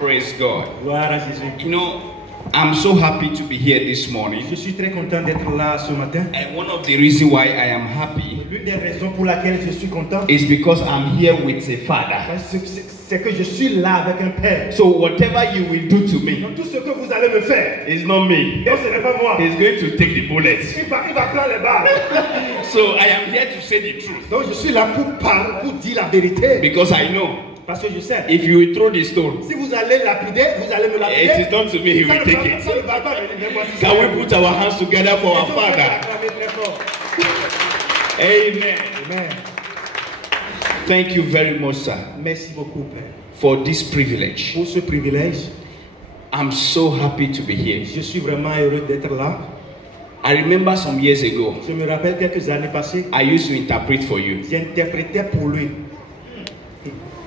Praise God. Gloire à Jésus. You know, I'm so happy to be here this morning. Je suis très content d'être là ce matin. And one of the reasons why I am happy L'une des raisons pour laquelle je suis content, is because I'm here with a father. c'est que je suis là avec un père. So whatever you will do to me, Donc tout ce que vous allez me faire, it's not me. non, ce n'est pas moi. He's going to take the bullets. Il va prendre les balles. So I am here to say the truth. Donc je suis là pour parler, pour dire la vérité. Because I know Parce que je sais, if you will throw the stone, si vous allez lapider, vous allez me lapider. it is done to me, he Ça will ne take va- it. ça ne va pas venir vers moi si Can ça we arrive. put our hands together for our Et donc, on va father? acclamer très fort. Amen. Amen. Thank you very much, sir, Merci beaucoup, Père, for this privilege. pour ce privilège. I'm so happy to be here. Je suis vraiment heureux d'être là. I remember some years ago, Je me rappelle quelques années passées, I used to interpret for you. j'interprétais pour lui.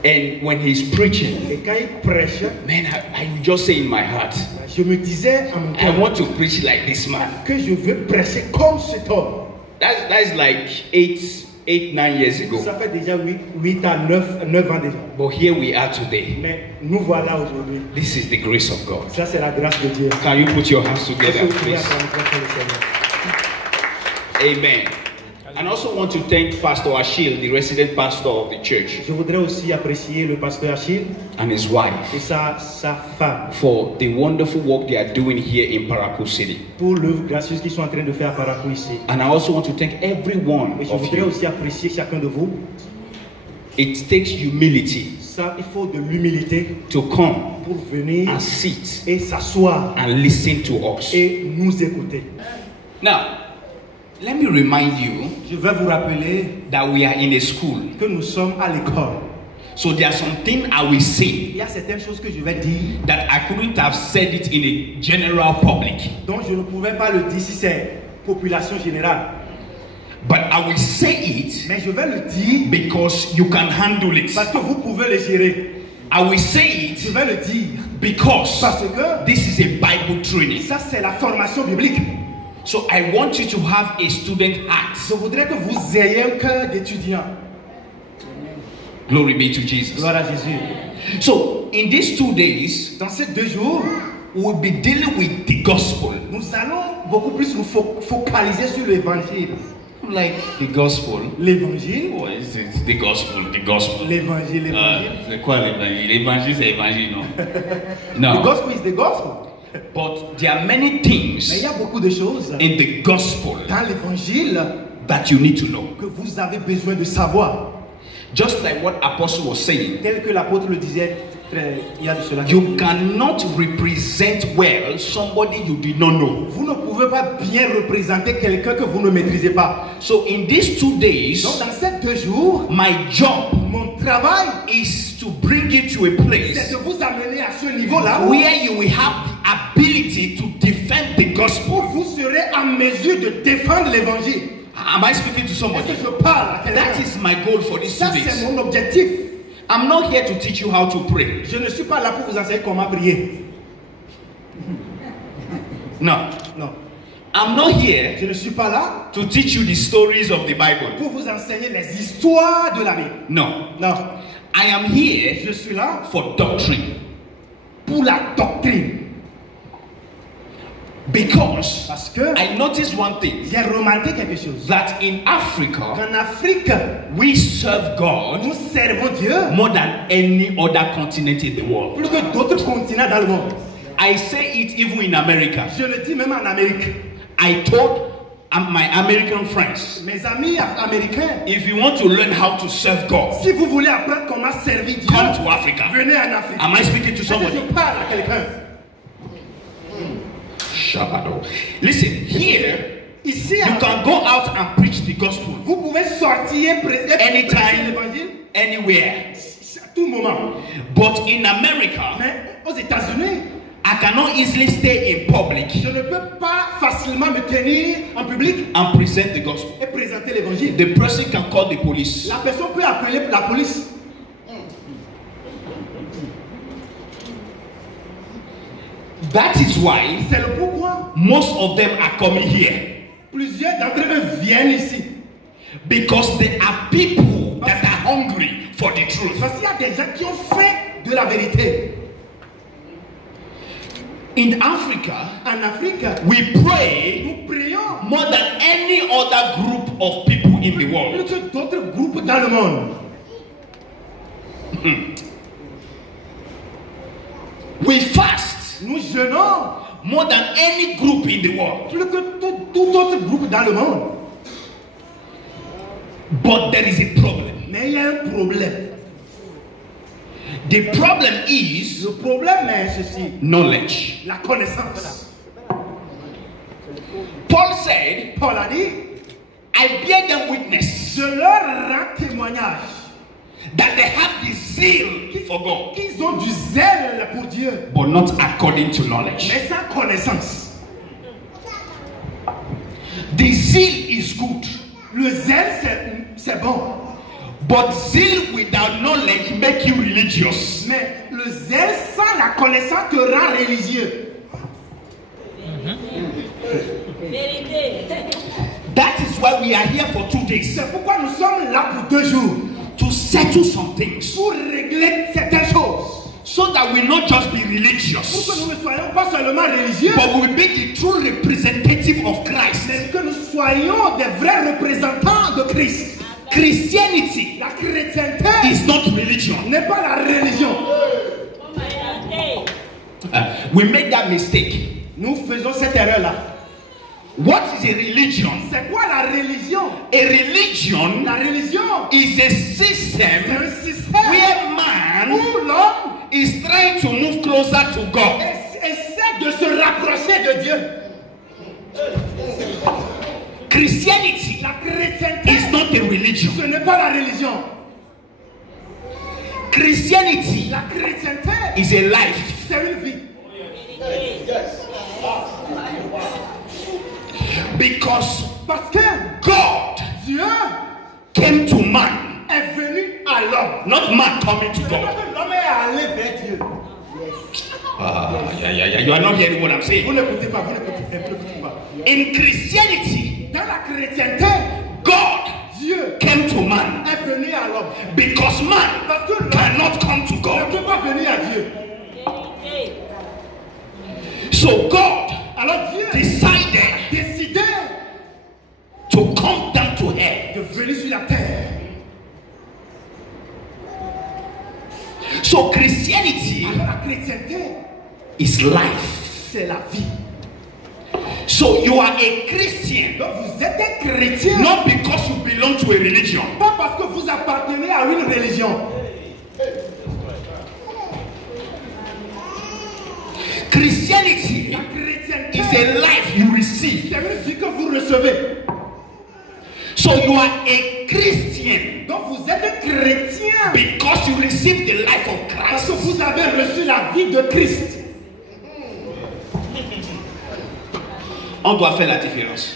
And when he's preaching, Et quand il prêchait, man, I just say in my heart, je me disais à mon I cœur want to preach like this man. que je veux prêcher comme cet homme. That's like 9 years ago. Ça fait déjà 8 à 9 ans déjà. But here we are today. Mais nous voilà aujourd'hui. This is the grace of God. Ça, c'est la grâce de Dieu. Can you put your hands Est-ce que together, vous pouvez please? acclamer très fort le Seigneur? Amen. And I also want to thank Pastor Achille, the resident pastor of the church, Je voudrais aussi apprécier le pasteur Achille and his wife et sa femme for the wonderful work they are doing here in Parakou City. pour l'œuvre gracieuse qu'ils sont en train de faire à Parakou ici. And I also want to thank every one Et je of voudrais you. aussi apprécier chacun de vous. It takes humility Ça, il faut de l'humilité to come pour venir and sit et s'asseoir and listen to us. et nous écouter. Now, let me remind you Je vais vous rappeler that we are in a school. que nous sommes à l'école. So there are some things I will say Il y a certaines choses que je vais dire that I couldn't have said it in a general public. dont je ne pouvais pas le dire si c'est population générale. But I will say it Mais je vais le dire because you can handle it. parce que vous pouvez le gérer. I will say Je it vais le dire because parce que this is a Bible training. ça, c'est la formation biblique. So I want you to have a student heart. Je voudrais que vous ayez un cœur d'étudiant. Glory be to Jesus. Gloire à Jésus. So in these 2 days, Dans ces 2 jours, we'll be dealing with the gospel. nous allons beaucoup plus nous focaliser sur l'évangile. I'm like, the gospel? L'évangile, What is it? The gospel, the gospel. l'évangile, l'évangile. C'est quoi l'évangile? L'évangile, c'est l'évangile, non? The No. gospel is the gospel. But there are many Mais il things y a beaucoup de choses in the gospel dans l'évangile that you need to know. que vous avez besoin de savoir. Just like what Apostle was saying, Tel que l'apôtre le disait il y a de cela. you cannot represent well somebody you did not know. Vous ne pouvez pas bien représenter quelqu'un que vous ne maîtrisez pas. So in these 2 days, Donc dans ces 2 jours, my job mon travail, is to bring you to a c'est place de vous amener à ce niveau-là où where you will have the ability to defend the gospel. vous serez en mesure de défendre l'évangile. Am I speaking to Est-ce somebody? que je parle à quelqu'un? That is my goal for these 2 Ça, c'est days. mon objectif. I'm not here to teach you how to pray. Je ne suis pas là pour vous enseigner comment prier. No. Non. I'm not here Je ne suis pas là to teach you the stories of the Bible. pour vous enseigner les histoires de la Bible. No. Non. I am here Je suis là for doctrine. pour la doctrine. Because Parce que I noticed one thing, j'ai remarqué quelque chose. that in Africa, En Afrique, we serve God nous servons Dieu more than any other continent in the world. plus que d'autres continents dans le monde. I say it even in America. Je le dis même en Amérique. I told my American friends, Mes amis américains, if you want to learn how to serve God, si vous voulez apprendre comment servir Dieu, come to Africa. venez en Afrique. Am I speaking to Est-ce que somebody? je parle à quelqu'un? Shabado. Listen, here, Ici, you can go out and preach the gospel vous pouvez sortir prêcher anytime, l'évangile anywhere. à tout moment. But in America, Mais aux États-Unis, I cannot easily stay in public je ne peux pas facilement me tenir en public and present the gospel. et présenter l'évangile. The person can call the police. La personne peut appeler la police. That is why C'est le pourquoi most of them are coming here. plusieurs d'entre eux viennent ici. Because there are people that are hungry for the truth. Parce qu'il y a des gens qui ont faim de la vérité. In Africa, En Afrique, we pray nous prions more than any other group of people in the plus world. que d'autres groupes dans le monde. We fast Nous jeûnons more than any group in the world. plus que tout autre groupe dans le monde. But there is a problem. Mais il y a un problème. The problem is Le problème est ceci, knowledge. la connaissance. Paul said, Paul a dit, I bear them witness je leur rends témoignage that they have the zeal for God, qu'ils ont du zèle pour Dieu, but not according to knowledge. mais sans connaissance. The zeal is good, Le zèle, c'est bon. but zeal without knowledge make you religious. Mais le zèle sans la connaissance te rend religieux. That is why we are here for 2 days, C'est pourquoi nous sommes là pour 2 jours. to settle some things, Pour régler certaines choses. so that we not just be Pour que religious, nous ne soyons pas seulement religieux, but we will be the true representative of Christ. mais que nous soyons des vrais représentants de Christ. Christianity La chrétienté is not religion. n'est pas la religion. We made that mistake. Nous faisons cette erreur-là. What is a religion? C'est quoi la religion? A religion La religion, is a c'est system un système where man où l'homme is trying to move closer to God. essaie de se rapprocher de Dieu. Christianity La chrétienté, is not a religion. ce n'est pas la religion. Christianity La chrétienté, is a life. c'est une vie. Because Parce que God Dieu came to man, est venu à l'homme. not man coming to Ce n'est pas God. que l'homme est allé vers Dieu. Yeah. You are not hearing what I'm saying. Vous n'écoutez pas, vous n'écoutez pas. In Christianity, Dans la chrétienté, God Dieu came to man est venu à l'homme. because man Parce que l'homme cannot come to ne God. peut pas venir à Dieu. So God Alors Dieu decided a décidé to come down to hell. de venir sur la terre. So Christianity Alors la chrétienté, is life. c'est la vie. So you are a Christian Donc vous êtes un chrétien, not because you belong to a religion, pas parce que vous appartenez à une religion. Christianity La chrétienté, is a life you receive. c'est une vie que vous recevez. So you are a Christian Donc vous êtes un chrétien because you receive the life of parce que Christ. vous avez reçu la vie de Christ. On doit faire la différence.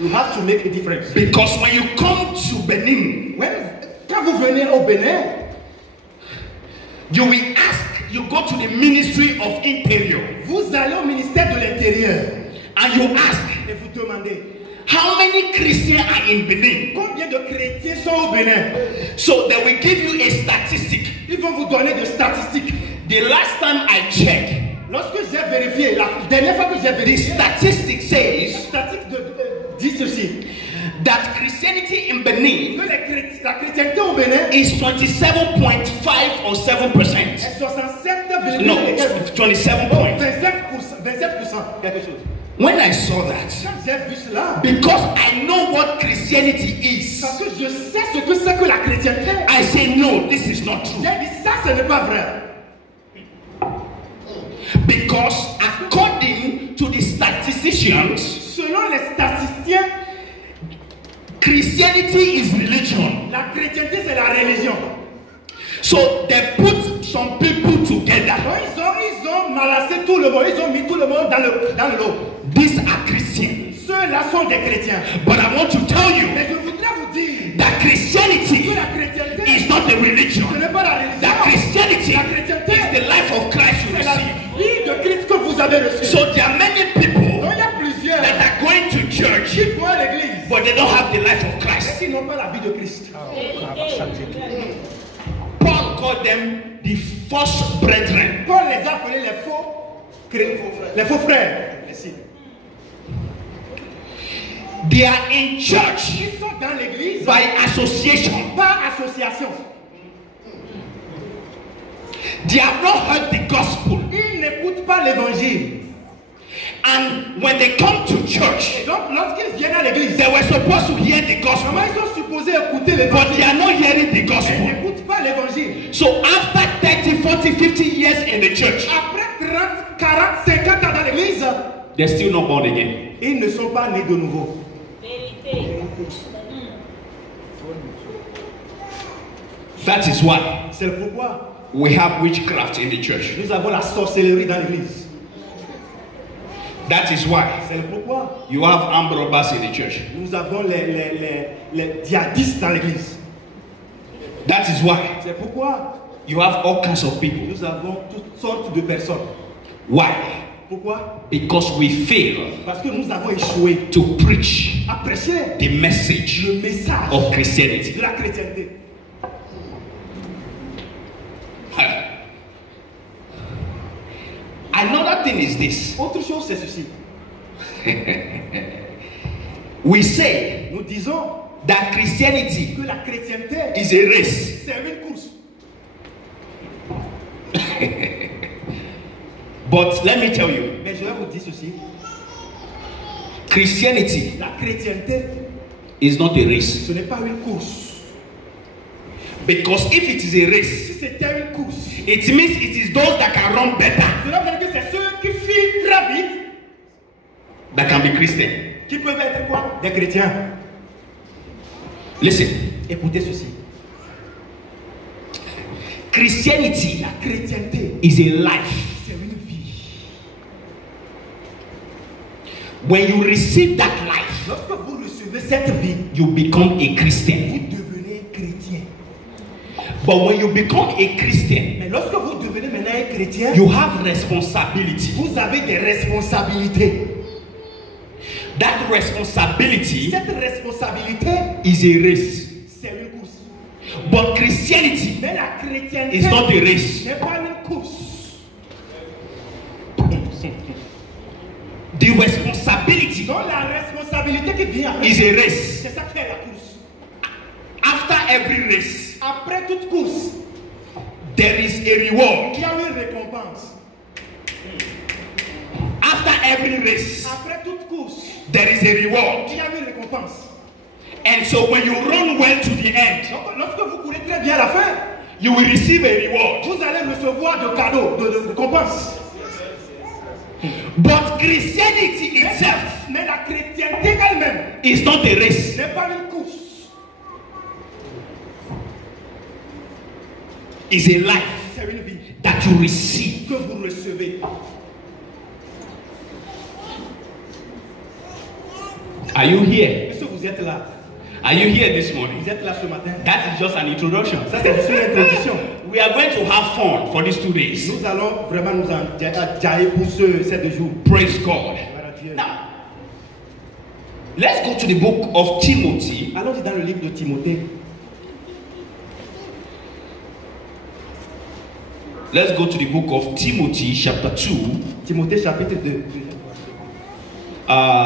You have to make a difference. Because when you come to Benin, Quand vous venez au Bénin, you will ask, you go to the Ministry of Interior vous allez au ministère de l'Intérieur and you ask, et vous demandez how many Christians are in Benin? combien de chrétiens sont au Bénin. So they will give you a statistic. Ils vont vous donner des statistiques. The last time I checked, Lorsque j'ai vérifié, la dernière fois que j'ai the vérifié, statistic la says statistique dit ceci, that Christianity in Benin que la chrétienté au Bénin is 27.5 or 7%. est 67,27%. No, 27 point. 27%, quelque chose. When I saw that, Quand j'ai vu cela, because I know what Christianity is, parce que je sais ce que c'est que la chrétienté, I say no, this is not true. j'ai dit ça, ce n'est pas vrai. Because according to the statisticians, Selon les statisticiens, Christianity is religion. la chrétienté c'est la religion. So they put some people together. Donc, ils ont malassé tout le monde, ils ont mis tout le monde dans le lot. These are Christians. Ceux-là sont des chrétiens. But I want to tell you Mais je voudrais vous dire that Christianity que la chrétienté, is not a religion. ce n'est pas la religion. That Christianity La chrétienté, is the life of Christ you c'est la receive. vie de Christ que vous avez reçue. So there are many people Donc il y a plusieurs that are going to church, qui vont à l'église, but they don't have the life of mais Christ. qui n'ont pas la vie de Christ. Paul called them the false brethren. Paul les a appelés les faux Les faux frères. Merci. They are in church Ils sont dans l'église by association. par association. They have not heard the gospel. Ils n'écoutent pas l'évangile. And when they come to Et church, donc, lorsqu'ils viennent à l'église, they were supposed to hear the gospel, comment ils sont supposés écouter but l'évangile? they are not hearing the Ils gospel. n'écoutent pas l'évangile. So after 30, 40, 50 years in the church, Après 30, 40, 50 ans dans l'église, they're still not born again. ils ne sont pas nés de nouveau. That is why C'est pourquoi we have witchcraft in the church. nous avons la sorcellerie dans l'église. That is why C'est pourquoi you have armed robbers in the church. nous avons les djihadistes dans l'église. That is why C'est pourquoi you have all kinds of people. nous avons toutes sortes de personnes. Why? Pourquoi? Because we fail Parce que nous avons échoué to preach à prêcher the message le message of Christianity. de la chrétienté. Another thing is this. Autre chose, c'est ceci. We say Nous disons that Christianity que la chrétienté, is a race. c'est une course. But let me tell you, Mais je vais vous dire ceci. Christianity La chrétienté, is not a race. ce n'est pas une course. Because if it is a race, Si c'était une course, it means it is those that can run better cela veut dire que c'est ceux qui filent très vite that can be Christian. qui peuvent être quoi? Des chrétiens. Listen, Écoutez ceci. Christianity La chrétienté, is a life. c'est une vie. When you receive that life, Lorsque vous recevez cette vie, you become a vous Christian. devenez chrétien. But when you become a Christian, Mais lorsque vous devenez maintenant un chrétien, you have responsibility. vous avez des responsabilités. That responsibility Cette responsabilité, is a race. c'est une course. But Christianity Mais la chrétienté is not a race. n'est pas une course. The responsibility Donc la responsabilité qui vient après, is a race. c'est ça qui est la course. After every race, Après toute course, there is a reward. il y a une récompense. After every race, Après toute course, there is a reward. il y a une récompense. And so when you run well to the end, Donc lorsque vous courez très bien à la fin, you will receive a reward. vous allez recevoir de cadeaux, de récompenses. But Christianity itself Mais la chrétienté elle-même is not a race. n'est pas une course. It's a life C'est une vie that you receive. que vous recevez. Are you here? Est-ce que vous êtes là? Are you here this morning? Vous êtes là ce matin? That is just an introduction. Ça c'est juste une introduction. We are going to have fun for these 2 days. Nous allons vraiment nous enjailler pour ces 2 jours. Praise God. Voilà, Dieu. Now, let's go to the book of Timothy. Allons-y dans le livre de Timothée. Let's go to the book of Timothy, chapter 2. Timothée chapitre 2.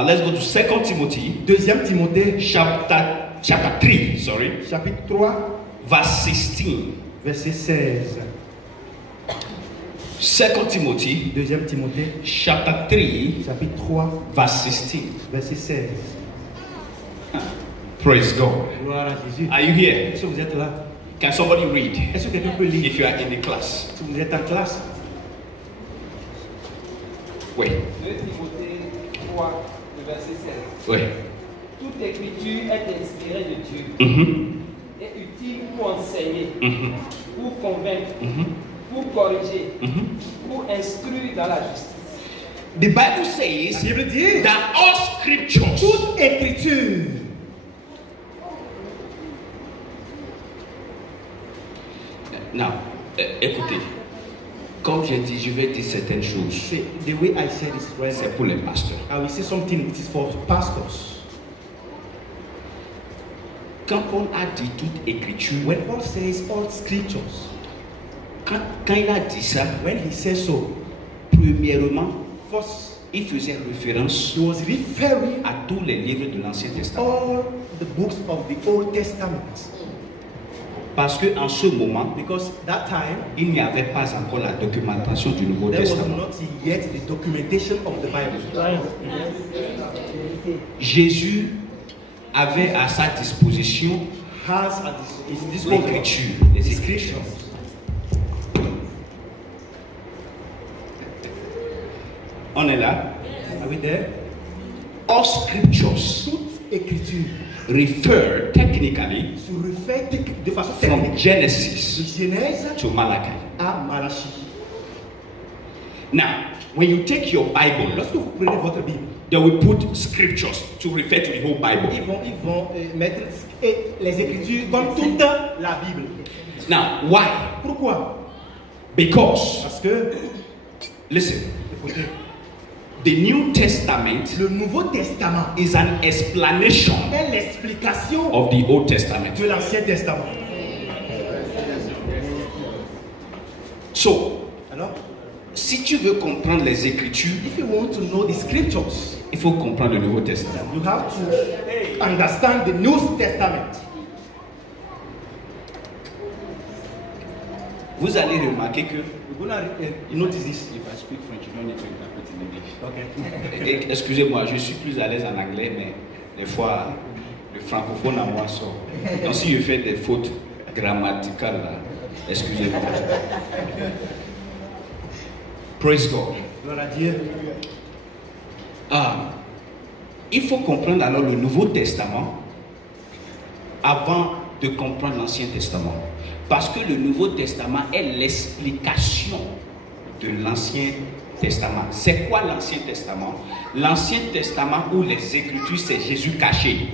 Let's go to 2 Timothy, Deuxième Timothée chapter 3, sorry, chapitre 3 verse 16. verset 16. 2 Timothy, Deuxième Timothée chapter 3, chapitre 3 verse 16. verset 16. Praise God. Gloire à Jésus. Are you here? Est-ce que vous êtes là? Can somebody read Est-ce que quelqu'un peut lire? if you are in the class? Si vous êtes en classe. Oui, 2 Timothée 3, le verset 16. oui. Toute écriture est inspirée de Dieu Mhm, et utile pour enseigner, mhm, pour convaincre, mhm, pour corriger, mhm. pour instruire dans la justice. The Bible La says Bible dit that all scriptures toute écriture. Now, écoutez, comme j'ai dit, je vais dire certaines choses. C'est the way I said this right C'est now. pour les pasteurs. I will say something. It is for pastors. Quand Paul a dit toute écriture, When Paul says all scriptures, quand il a dit ça, when he says so, Premièrement, First, il faisait référence he was referring à tous les livres de l'Ancien Testament. all the books of the Old Testament. Parce qu'en ce moment, Because that time, il n'y avait pas encore la documentation du Nouveau there was Testament. not yet the documentation of the Bible. Jésus avait à sa disposition Has at his disposal l'écriture, les Écritures. On est là. Are we there? All scriptures Toute écriture refer technically se réfère de façon from technique de Genesis Genèse to Malachi. à Malachie. Now, when you take your Bible, Lorsque vous prenez votre Bible, they will put scriptures to refer to the whole Bible. ils vont mettre les écritures comme toute la Bible. Now, why? Pourquoi? Because, Parce que, listen, écoutez, the New Testament le Nouveau Testament is an explanation est l'explication of the Old Testament. de l'Ancien Testament. So, Alors, si tu veux comprendre les Écritures, if you want to know the scriptures, il faut comprendre le Nouveau Testament. you have to understand the New Testament. Vous allez remarquer que, You're gonna you notice this. if I speak French, you don't need to interpret in English. Okay. Excusez-moi, je suis plus à l'aise en anglais, mais des fois, le francophone en moi sort. Donc si je fais des fautes grammaticales, là, excusez-moi. Praise God. Gloire à Dieu. Ah, il faut comprendre alors le Nouveau Testament avant de comprendre l'Ancien Testament. Parce que le Nouveau Testament est l'explication de l'Ancien Testament. C'est quoi l'Ancien Testament? L'Ancien Testament ou les Écritures, c'est Jésus caché.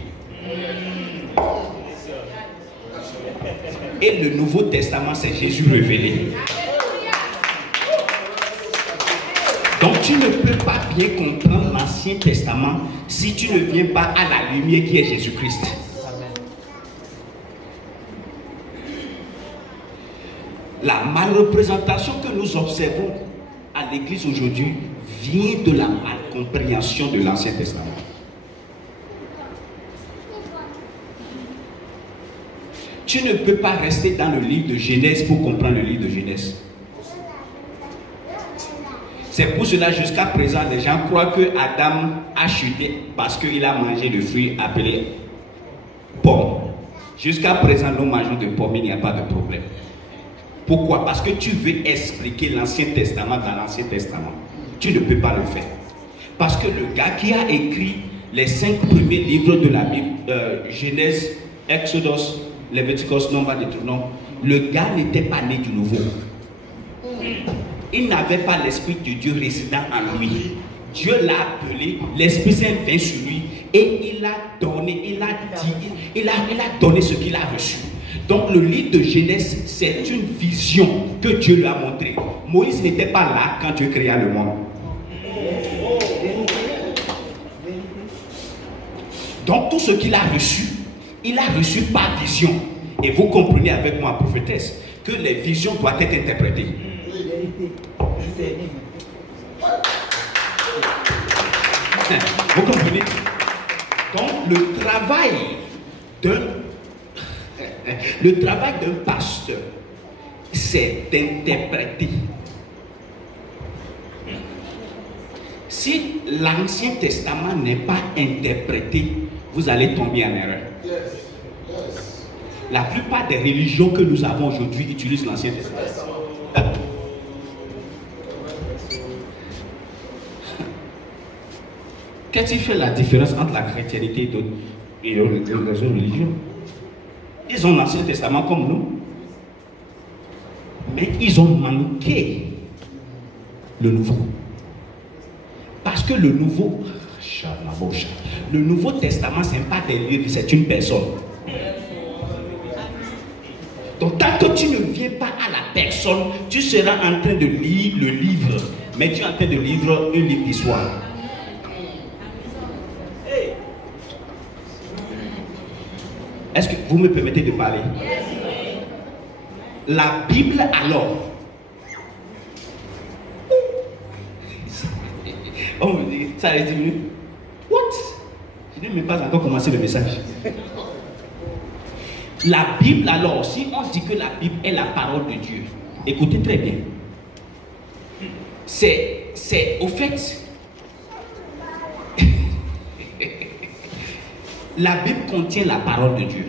Et le Nouveau Testament, c'est Jésus révélé. Donc tu ne peux pas bien comprendre l'Ancien Testament si tu ne viens pas à la lumière qui est Jésus-Christ. La malreprésentation que nous observons à l'église aujourd'hui vient de la malcompréhension de l'Ancien Testament. Tu ne peux pas rester dans le livre de Genèse pour comprendre le livre de Genèse. C'est pour cela jusqu'à présent les gens croient que Adam a chuté parce qu'il a mangé le fruit appelé pomme. Jusqu'à présent nous mangeons de pommes, il n'y a pas de problème. Pourquoi? Parce que tu veux expliquer l'Ancien Testament dans l'Ancien Testament. Tu ne peux pas le faire. Parce que le gars qui a écrit les 5 premiers livres de la Bible, Genèse, Exodus, Léviticus, Nombre, Deutéronome, le gars n'était pas né du nouveau. Il n'avait pas l'Esprit de Dieu résidant en lui. Dieu l'a appelé, l'Esprit Saint vint sur lui et il a donné, il a donné ce qu'il a reçu. Donc le livre de Genèse, c'est une vision que Dieu lui a montrée. Moïse n'était pas là quand Dieu créa le monde. Donc tout ce qu'il a reçu, il a reçu par vision. Et vous comprenez avec moi, prophétesse, que les visions doivent être interprétées. Vous comprenez? Donc le travail d'un pasteur, c'est d'interpréter. Si l'Ancien Testament n'est pas interprété, vous allez tomber en erreur. La plupart des religions que nous avons aujourd'hui utilisent l'Ancien Testament. Qu'est-ce qui fait la différence entre la chrétienté et les autres religions? Ils ont l'Ancien Testament comme nous, mais ils ont manqué le Nouveau. Parce que le Nouveau Testament, ce n'est pas des livres, c'est une personne. Donc tant que tu ne viens pas à la personne, tu seras en train de lire le livre, mais tu es en train de lire un livre d'histoire. Est-ce que vous me permettez de parler? La Bible alors, On me dit, ça a 10 minutes. What? Je n'ai même pas encore commencé le message. La Bible, alors, si on dit que la Bible est la parole de Dieu, écoutez très bien. C'est au fait, la Bible contient la parole de Dieu.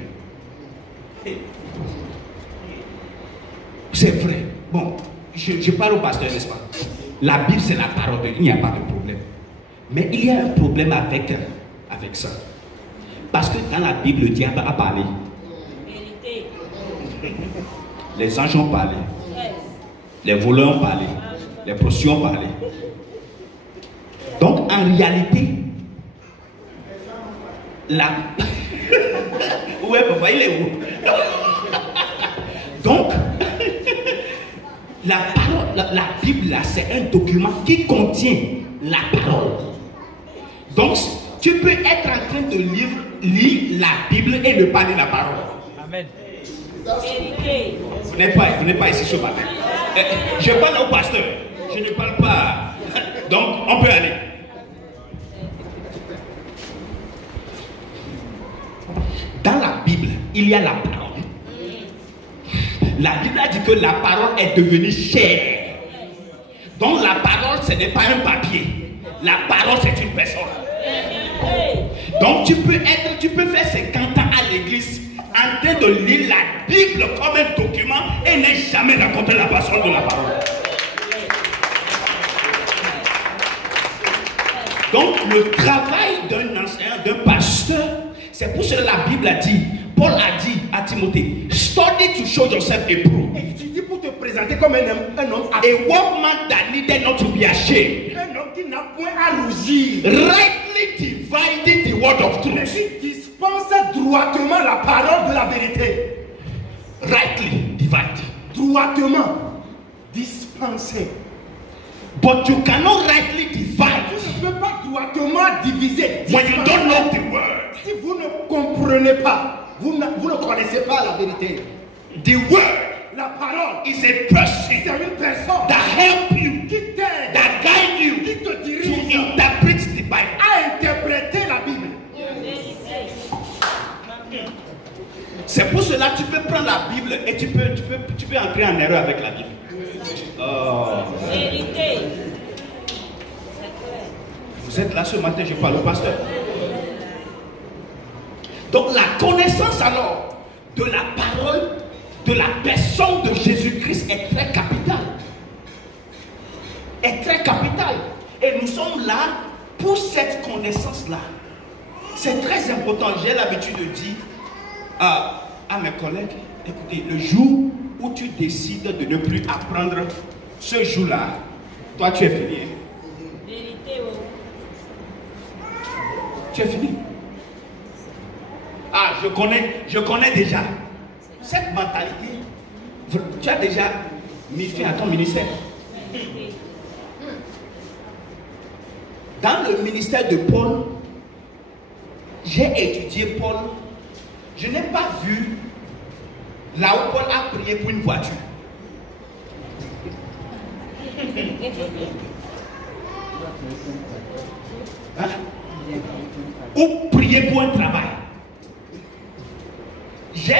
C'est vrai. Bon, je parle au pasteur, n'est-ce pas? La Bible, c'est la parole de Dieu. Il n'y a pas de problème. Mais il y a un problème avec ça. Parce que dans la Bible, le diable a parlé. Les anges ont parlé. Les voleurs ont parlé. Les prostituées ont parlé. Donc, en réalité, ouais, papa, il est où? Donc, la Bible, là, c'est un document qui contient la parole. Donc, tu peux être en train de lire la Bible et ne pas lire la parole. Amen. Vous n'êtes pas ici ce matin. Je parle au pasteur. Je ne parle pas. Donc, on peut aller. Dans la Bible, il y a la parole. La Bible a dit que la parole est devenue chair. Donc la parole, ce n'est pas un papier. La parole, c'est une personne. Donc tu peux faire 50 ans à l'église en train de lire la Bible comme un document et ne jamais raconter la personne de la parole. Donc le travail d'un enseignant, d'un pasteur, c'est pour cela que la Bible a dit, Paul a dit à Timothée, study to show yourself approved. Étudie pour te présenter comme un homme. A workman that needed not to be ashamed. Un homme qui n'a point à rougir. Rightly dividing the word of truth. Qui dispense droitement la parole de la vérité. Rightly divide. Droitement dispenser. But you cannot rightly divide. Tu ne peux pas droitement diviser. When you don't know the word. Si vous ne comprenez pas, vous ne connaissez pas la vérité. The word, la parole, is a person. C'est une personne that help you, qui t'aide, that guide you, qui te dirige, to interpret the Bible. À interpréter la Bible. C'est pour cela que tu peux prendre la Bible et tu peux entrer en erreur avec la Bible. Vous êtes là ce matin, je parle au pasteur. Donc la connaissance alors de la parole, de la personne de Jésus-Christ est très capitale. Est très capitale. Et nous sommes là pour cette connaissance-là. C'est très important. J'ai l'habitude de dire à mes collègues, écoutez, le jour où tu décides de ne plus apprendre, ce jour-là, toi tu es fini. Tu es fini. Ah, je connais déjà. Cette mentalité, tu as déjà mis fin à ton ministère. Dans le ministère de Paul, j'ai étudié Paul. Je n'ai pas vu là où Paul a prié pour une voiture. Hein? Ou prier pour un travail. J'ai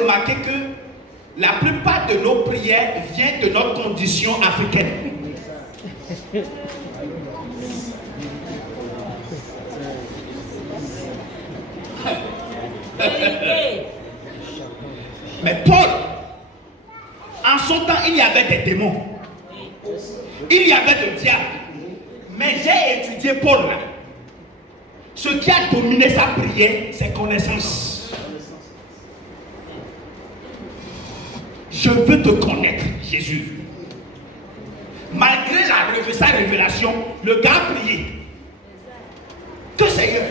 remarqué que la plupart de nos prières viennent de notre condition africaine. Mais Paul, en son temps, il y avait des démons. Il y avait le diable. Mais j'ai étudié Paul là. Ce qui a dominé sa prière, c'est connaissance. Je veux te connaître, Jésus. Malgré sa révélation, le gars a prié. Que Seigneur,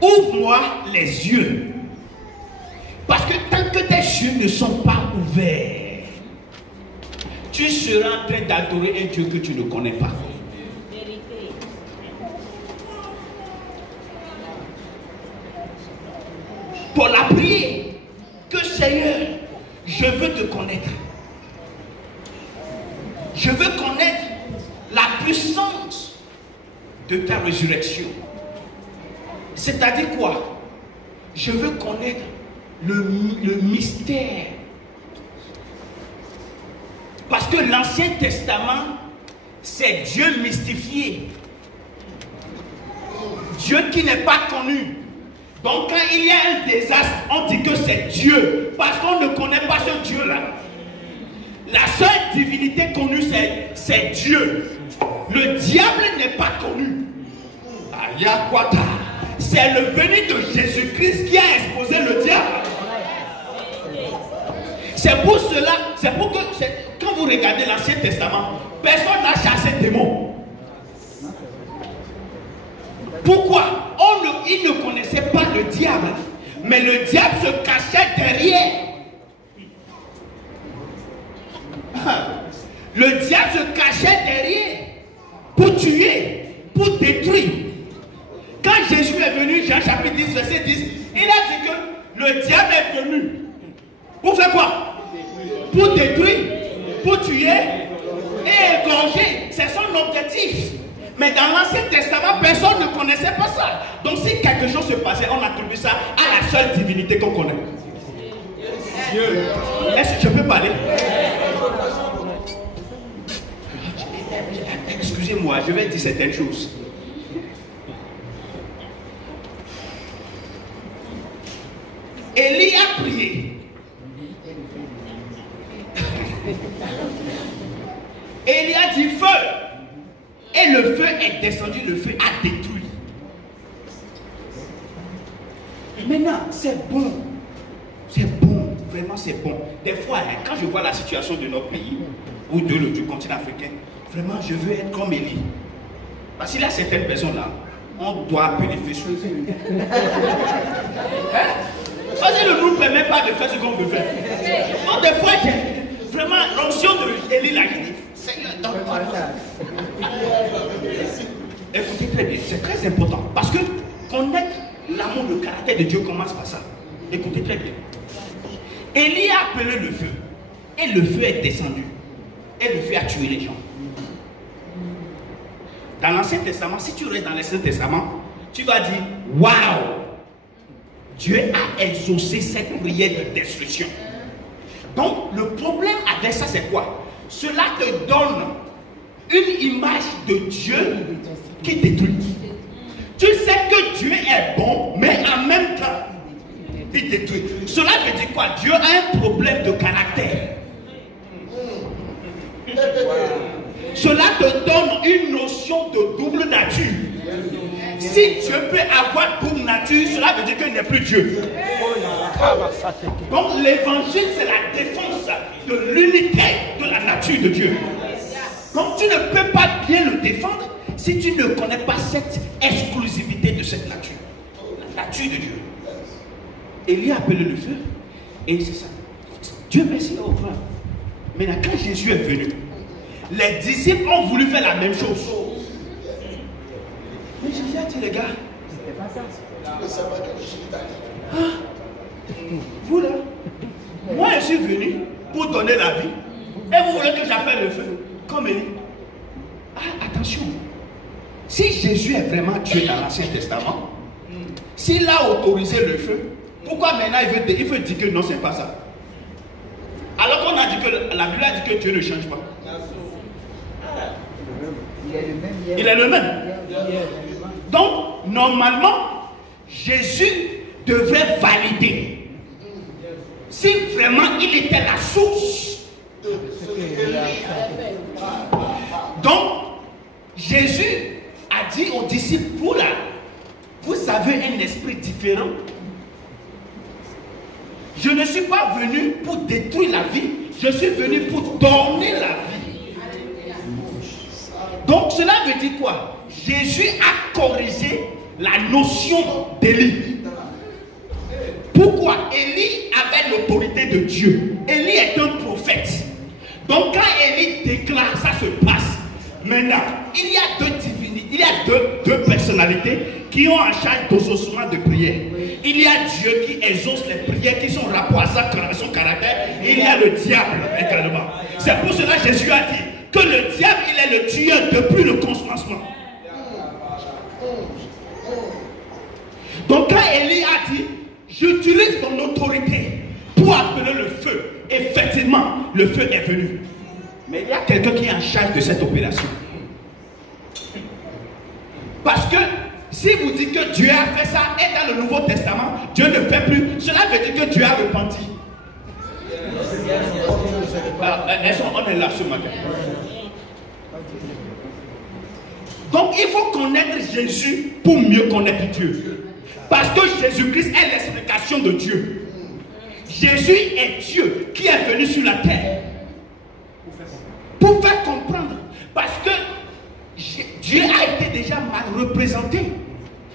ouvre-moi les yeux. Parce que tant que tes yeux ne sont pas ouverts, tu seras en train d'adorer un Dieu que tu ne connais pas. Paul a prié que Seigneur, je veux te connaître. Je veux connaître la puissance de ta résurrection. C'est-à-dire quoi? Je veux connaître le mystère. Parce que l'Ancien Testament, c'est Dieu mystifié. Dieu qui n'est pas connu. Donc quand il y a un désastre, on dit que c'est Dieu. Parce qu'on ne connaît pas ce Dieu-là. La seule divinité connue, c'est Dieu. Le diable n'est pas connu. Ayakwata. C'est le venu de Jésus-Christ qui a exposé le diable. C'est pour cela, c'est pour que, quand vous regardez l'Ancien Testament, personne n'a chassé des démons. Pourquoi? Il ne connaissait pas le diable, mais le diable se cachait derrière. Le diable se cachait derrière pour tuer, pour détruire. Quand Jésus est venu, Jean chapitre 10, verset 10, il a dit que le diable est venu. Pour faire quoi? Pour détruire, pour tuer et égorger. C'est son objectif. Mais dans l'Ancien Testament, personne ne connaissait pas ça. Donc si quelque chose se passait, on attribue ça à la seule divinité qu'on connaît. Dieu. Est-ce que je peux parler? Excusez-moi, je vais dire certaines choses. Élie a prié. Élie a dit feu. Et le feu est descendu, le feu a détruit. Maintenant, c'est bon. C'est bon, vraiment c'est bon. Des fois, quand je vois la situation de notre pays, ou du continent africain, vraiment je veux être comme Élie. Parce qu'il y a certaines personnes là, on doit appeler feu sur eux. Parce qu'il ne nous permet pas de faire ce qu'on veut faire. Donc des fois, j'ai vraiment l'onction de Élie là, je dis, Seigneur, donne-moi. Écoutez très bien, c'est très important. Parce que connaître l'amour, le caractère de Dieu commence par ça. Écoutez très bien. Élie a appelé le feu. Et le feu est descendu. Et le feu a tué les gens. Dans l'Ancien Testament, si tu restes dans l'Ancien Testament, tu vas dire, waouh, Dieu a exaucé cette prière de destruction. Donc, le problème avec ça, c'est quoi? Cela te donne une image de Dieu qui détruit. Tu sais que Dieu est bon, mais en même temps, il détruit. Cela veut dire quoi? Dieu a un problème de caractère. Cela te donne une notion de double nature. Si Dieu peut avoir double nature, cela veut dire qu'il n'est plus Dieu. Donc l'évangile, c'est la défense de l'unité de la nature de Dieu. Donc tu ne peux pas bien le défendre si tu ne connais pas cette exclusivité de cette nature. La nature de Dieu. Élie a appelé le feu. Et c'est ça. Dieu merci au frère. Maintenant, quand Jésus est venu, les disciples ont voulu faire la même chose. Mais Jésus a dit, les gars, c'était pas ça. Vous là, moi je suis venu pour donner la vie. Et vous voulez que j'appelle le feu comme Élie. Ah, attention. Si Jésus est vraiment Dieu dans l'Ancien Testament, s'il a autorisé le feu, pourquoi maintenant il veut dire que non, c'est pas ça? Alors qu'on a dit que la Bible a dit que Dieu ne change pas. Il est le même. Donc, normalement, Jésus devrait valider si vraiment il était la source. Donc, Jésus a dit aux disciples, vous là, vous avez un esprit différent. Je ne suis pas venu pour détruire la vie, je suis venu pour donner la vie. Donc cela veut dire quoi? Jésus a corrigé la notion d'Élie. Pourquoi? Élie avait l'autorité de Dieu. Élie est un prophète. Donc quand Élie déclare, ça se passe. Maintenant, il y a deux divinités, il y a deux personnalités qui ont en charge d'exaucement de prière. Il y a Dieu qui exauce les prières qui sont en rapport à son caractère. Et il y a le diable également. C'est pour cela que Jésus a dit que le diable, il est le tueur depuis le commencement. Donc quand Élie a dit, j'utilise ton autorité pour appeler le feu, effectivement, le feu est venu. Mais il y a quelqu'un qui est en charge de cette opération. Parce que si vous dites que Dieu a fait ça et dans le Nouveau Testament, Dieu ne fait plus, cela veut dire que Dieu a repenti. On est là ce matin. Donc il faut connaître Jésus pour mieux connaître Dieu. Parce que Jésus-Christ est l'explication de Dieu. Jésus est Dieu qui est venu sur la terre pour faire comprendre. Parce que Dieu a été déjà mal représenté.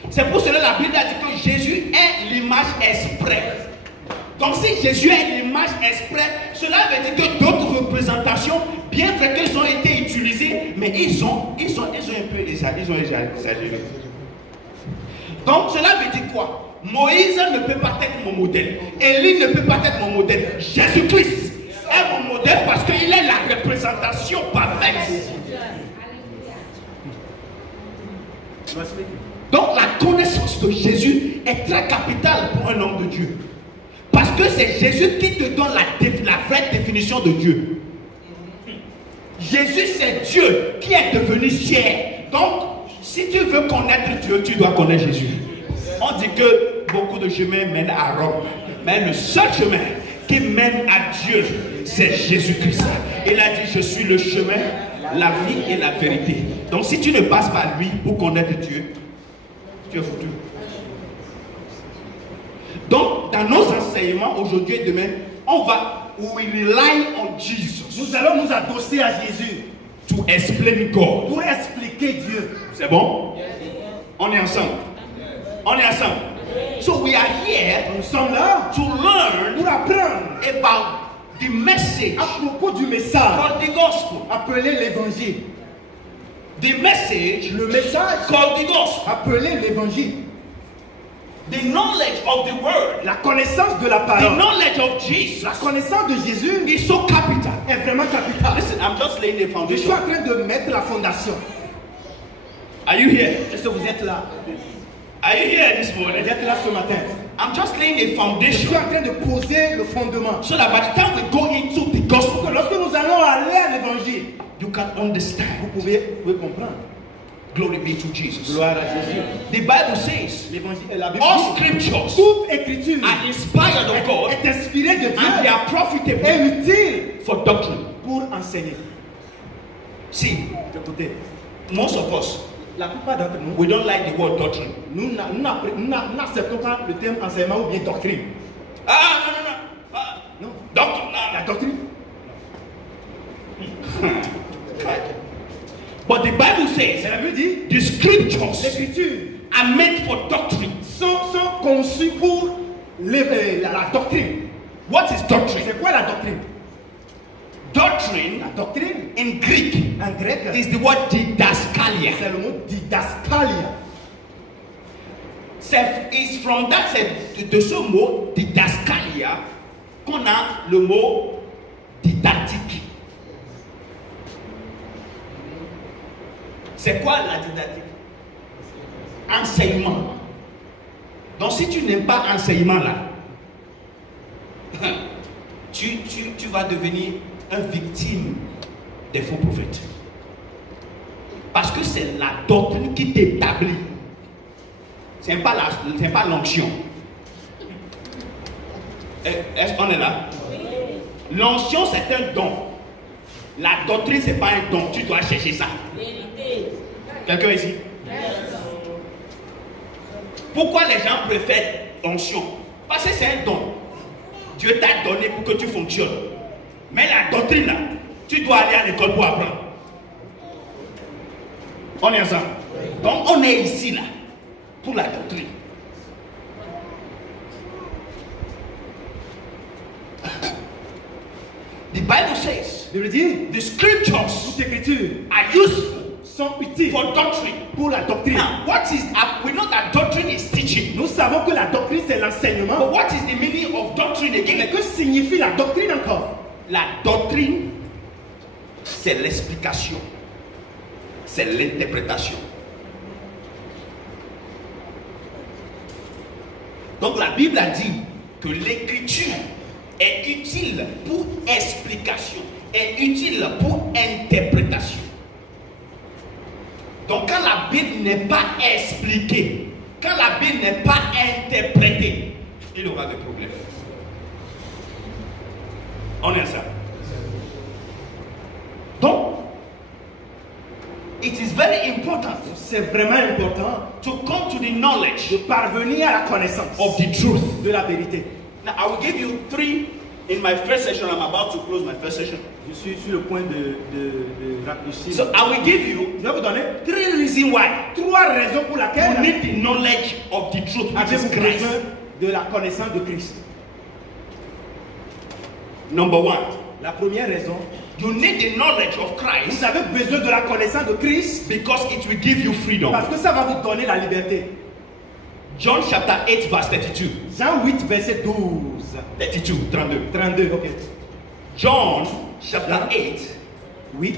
C'est pour cela que la Bible a dit que Jésus est l'image exprès. Donc si Jésus est l'image exprès, cela veut dire que d'autres représentations, bien vrai qu'elles ont été utilisées, mais ils ont un peu exagéré. Donc cela veut dire quoi? Moïse ne peut pas être mon modèle. Élie ne peut pas être mon modèle. Jésus-Christ est mon modèle parce qu'il est la représentation parfaite. Donc la connaissance de Jésus est très capitale pour un homme de Dieu. Parce que c'est Jésus qui te donne la vraie définition de Dieu. Jésus c'est Dieu qui est devenu chair. Donc si tu veux connaître Dieu, tu dois connaître Jésus. On dit que beaucoup de chemins mènent à Rome. Mais le seul chemin qui mène à Dieu, c'est Jésus-Christ. Il a dit, je suis le chemin, la vie et la vérité. Donc si tu ne passes par lui pour connaître Dieu, tu es foutu. Donc dans nos enseignements aujourd'hui et demain, on va we rely on Jesus. Nous allons nous adosser à Jésus. To explain God. Pour expliquer Dieu. C'est bon? On est ensemble. On est ensemble. So we are here. Nous sommes là to learn pour apprendre about the message. À propos du message. Called the gospel. Appelé l'évangile. The message. Le message. Called the gospel. Appelé l'évangile. The knowledge of the word. La connaissance de la parole. The knowledge of Jesus. La connaissance de Jésus is so capital. Est vraiment capitale. Listen, I'm just laying the foundation. Je suis en train de mettre la fondation. Are you here? Est-ce que vous êtes là? Are you here this morning? Vous êtes là ce matin. I'm just laying a Je foundation. suis en train de poser le fondement. So that by the time we go into the gospel, lorsque nous allons aller à l'évangile, you can understand. Vous pouvez comprendre. Glory be to Jesus. Gloire à Jésus. The Bible says, l'évangile est la Bible. All scriptures toute écriture are inspired of God est inspirée de Dieu and they are profitable et utile for doctrine. Pour enseigner. See, écoutez, most of us, la plupart d'entre nous, we don't like the word doctrine. Nous n'acceptons pas le terme enseignement ou bien doctrine. Non. Doctrine. La doctrine. But the Bible says, la Bible dit, the scriptures l'écriture are meant for doctrine. Sont conçues pour la doctrine. What is doctrine? C'est quoi la doctrine? Doctrine, la doctrine, in Greek, en grec, is the word didaskalia. C'est le mot didaskalia. C'est from that, c'est de ce mot didaskalia qu'on a le mot didactique. C'est quoi la didactique? Enseignement. Donc si tu n'aimes pas enseignement là, tu vas devenir une victime des faux prophètes. Parce que c'est la doctrine qui t'établit. Ce n'est pas l'onction. Est-ce qu'on est là? L'onction c'est un don. La doctrine c'est pas un don. Tu dois chercher ça. Quelqu'un ici? Pourquoi les gens préfèrent l'onction? Parce que c'est un don. Dieu t'a donné pour que tu fonctionnes. Mais la doctrine là, tu dois aller à l'école pour apprendre. On est ensemble. Donc on est ici là pour la doctrine. The Bible says, the scriptures are useful sont utiles for doctrine. Pour la doctrine. Now, we know that doctrine is teaching. Nous savons que la doctrine c'est l'enseignement. But what is the meaning of doctrine again? Mais que signifie la doctrine encore? La doctrine, c'est l'explication. c'est l'interprétation. Donc la Bible a dit que l'écriture est utile pour explication, est utile pour interprétation. Donc quand la Bible n'est pas expliquée, quand la Bible n'est pas interprétée, il y aura des problèmes. On est ça. Donc, it is very important. C'est vraiment important to come to the knowledge de parvenir à la connaissance of the truth. de la vérité. Now, I will give you 3 in my first session. I'm about to close my first session. Je suis sur le point de raccourcir. So I will give you, Je vais vous donner 3 reasons why 3 raisons pour you lesquelles need the knowledge of the truth, which is avez-vous Christ. besoin de la connaissance de Christ. Number 1, La première raison, you need the knowledge of Christ vous avez besoin de la connaissance de Christ because it will give you freedom. parce que ça va vous donner la liberté. John chapter 8 verse 32. Jean 8, verset 12. 32, 32. 32, ok. John chapter 8 8,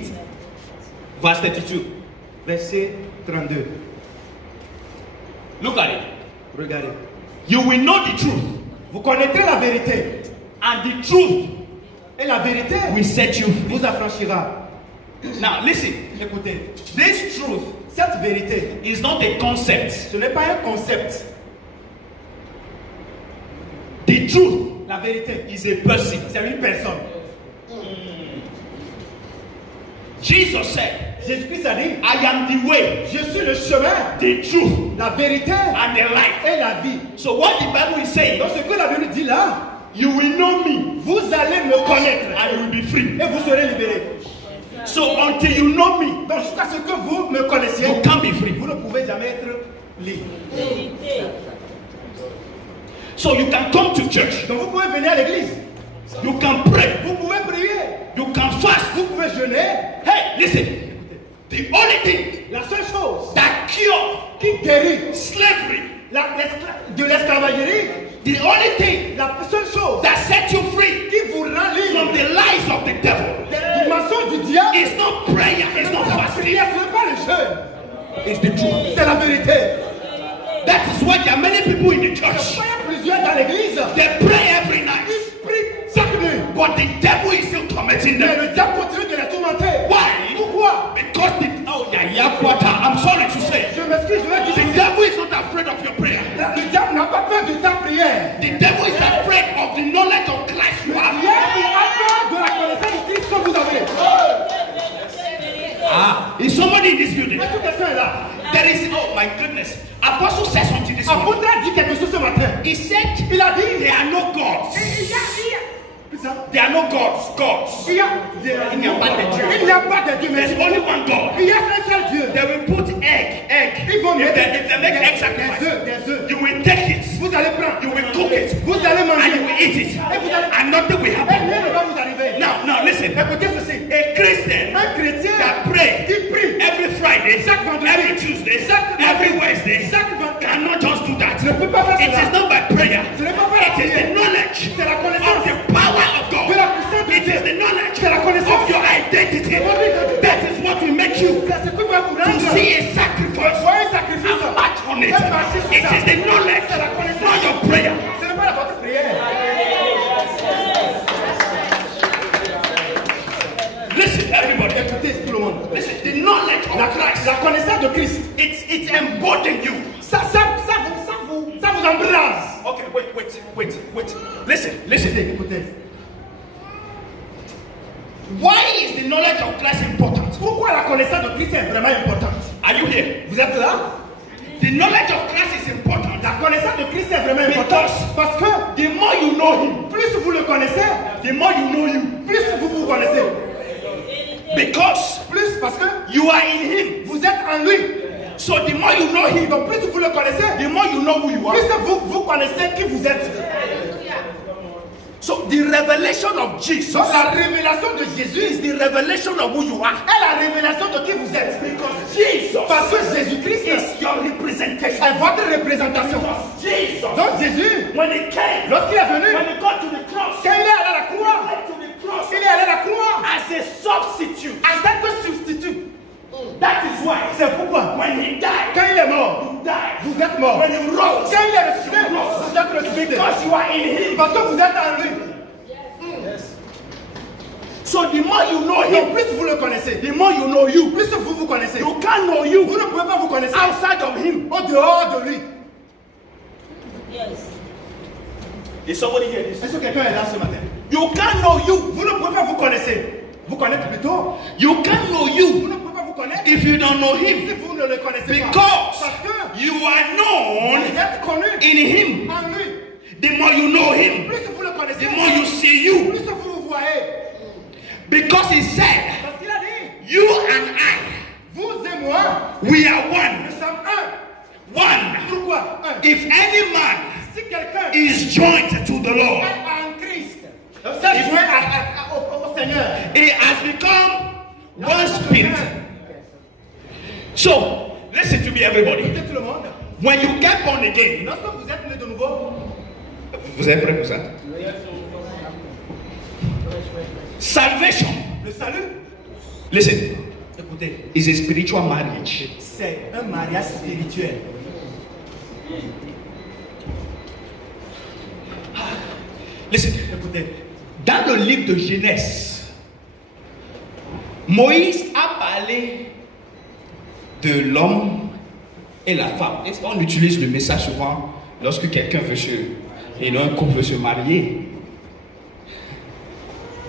verse 32. verset 32. Look at it. Regardez. You will know the truth, Vous connaîtrez la vérité. and the truth Et la vérité will set you free. vous affranchira. Now listen, Écoutez, this truth cette vérité, is not a concept. ce n'est pas un concept. The truth La vérité, is a person. c'est une personne. Jesus said, Jésus-Christ a dit, I am the way, je suis le chemin, the truth, la vérité and the life. et la vie. So what the Bible is saying, Donc ce que la Bible dit là, you will know me vous allez me connaître and you will be free. et vous serez libérés. So until you know me, Donc jusqu'à ce que vous me connaissiez, you can't be free. vous ne pouvez jamais être libre. So you can come to church, Donc vous pouvez venir à l'église, you can pray, vous pouvez prier, you can fast. vous pouvez jeûner. Hey, listen, the only thing La seule chose that cure qui guérit slavery, de l'esclavagerie, the only thing la seule chose that sets you free qui vous rend from libre the lies of the devil du mensonge du diable, is not prayer, it's not la fasting, prière, ce n'est pas le jeûne, it's the truth. c'est la vérité. That is why there are many people in the Il church. y a plusieurs dans l'église, They pray every night, ils prient chaque nuit, but the devil is still tormenting mais them. le diable continue de les tourmenter. Why? Pourquoi? Because I'm sorry to say, Je m'excuse, je vais the dire, devil is not afraid of your prayer. le diable n'a pas peur de ta prière. The devil is afraid of the knowledge of Christ you Le have. diable a peur de la connaissance de Christ que vous avez. Is somebody in this building? Est-ce que quelqu'un est là? There is, oh my goodness. Apostle said something this morning. Apôtre a dit quelque chose ce matin. He said, Il a dit, there are no gods. There are no gods. il n'y a pas de Dieu, mais There's only one God. il y a un seul Dieu. They will put egg. Ils vont If mettre they make egg sacrifice, des œufs. you will take it. Vous allez prendre, You will cook it. vous allez And manger. you will eat it. Et vous allez, And nothing will et happen. rien ne va vous arriver. Now listen. Écoutez ceci. A Christian Un chrétien that pray qui prie every Friday, chaque vendredi, every Tuesday, chaque every vendredi, Wednesday, chaque vendredi, cannot just do that. ne peut pas faire It is cela. not by prayer. Ce n'est pas par la It is the prière. knowledge C'est la of connaissance the power of God. de la puissance de It Dieu. is the knowledge C'est la connaissance of your identity. That is what will make you C'est ce que va vous to rendre. see a sacrifice Voyez un sacrifice. and match on it. Faites marcher sur It ça. is the knowledge, C'est la connaissance. not your prayer. Ce n'est pas votre prière. Listen, everybody. Écoutez tout le monde. Listen, the knowledge of Christ, La connaissance de Christ. it's emboldened you. Ça vous embrase. Okay, wait. Listen. Écoutez. Why is the knowledge of Christ important? Pourquoi la connaissance de Christ est vraiment importante? Are you here? Vous êtes là? The knowledge of Christ is important. La connaissance de Christ est vraiment importante. Parce que The more you know Him, plus vous le connaissez, the more you know you. plus vous connaissez. Because Plus parce que you are in Him. vous êtes en lui. So the more you know Him, Donc plus vous le connaissez, the more you know who you are. plus vous connaissez qui vous êtes. So the revelation of Jesus Donc la révélation de Jésus is the revelation of who you are. est la révélation de qui vous êtes. Because Jesus Parce que Jésus-Christ is your representation. est votre représentation. Jesus, Donc Jésus, when He came, lorsqu'il est venu, when He got to the cross, quand il est allé à la croix, to the cross il est allé à la croix as a substitute. en tant que substitut. That is why. C'est pourquoi. When he died, Quand il est mort, you died. vous êtes mort. When he rose, Quand il est ressuscité, vous êtes ressuscité. because you are in him. Parce que vous êtes en lui. So the more you know Donc him, plus vous le connaissez, the more you know you. plus vous vous connaissez. You can't know you Vous ne pouvez pas vous connaître outside of him. au dehors de lui. Is somebody here? Est-ce que quelqu'un est là ce matin? You can't know you. Vous ne pouvez pas vous connaître. Vous connaître plutôt. You can't know Vous you ne pouvez pas vous connaître if you don't know si him. vous ne le connaissez pas. Because Parce que you are known vous êtes connu in him. en lui. The more you know him, Plus vous le connaissez, the more you see you. plus vous vous voyez. Because he said, Parce qu'il a dit, you and I, vous et moi, we are nous one. sommes un. One. Pourquoi? Un. If any man Si quelqu'un is joined to the Lord, est en Christ, c'est joint au Seigneur. he has become one spirit. So, listen to me, everybody. Écoutez tout le monde. When you get born again, Lorsque vous êtes né de nouveau, vous êtes prêts pour ça? Salvation, le salut, listen, écoutez, is a spiritual marriage. c'est un mariage spirituel. Listen, Écoutez, dans le livre de Genèse, Moïse a parlé de l'homme et la femme. On utilise le message souvent lorsque quelqu'un veut un couple veut se marier.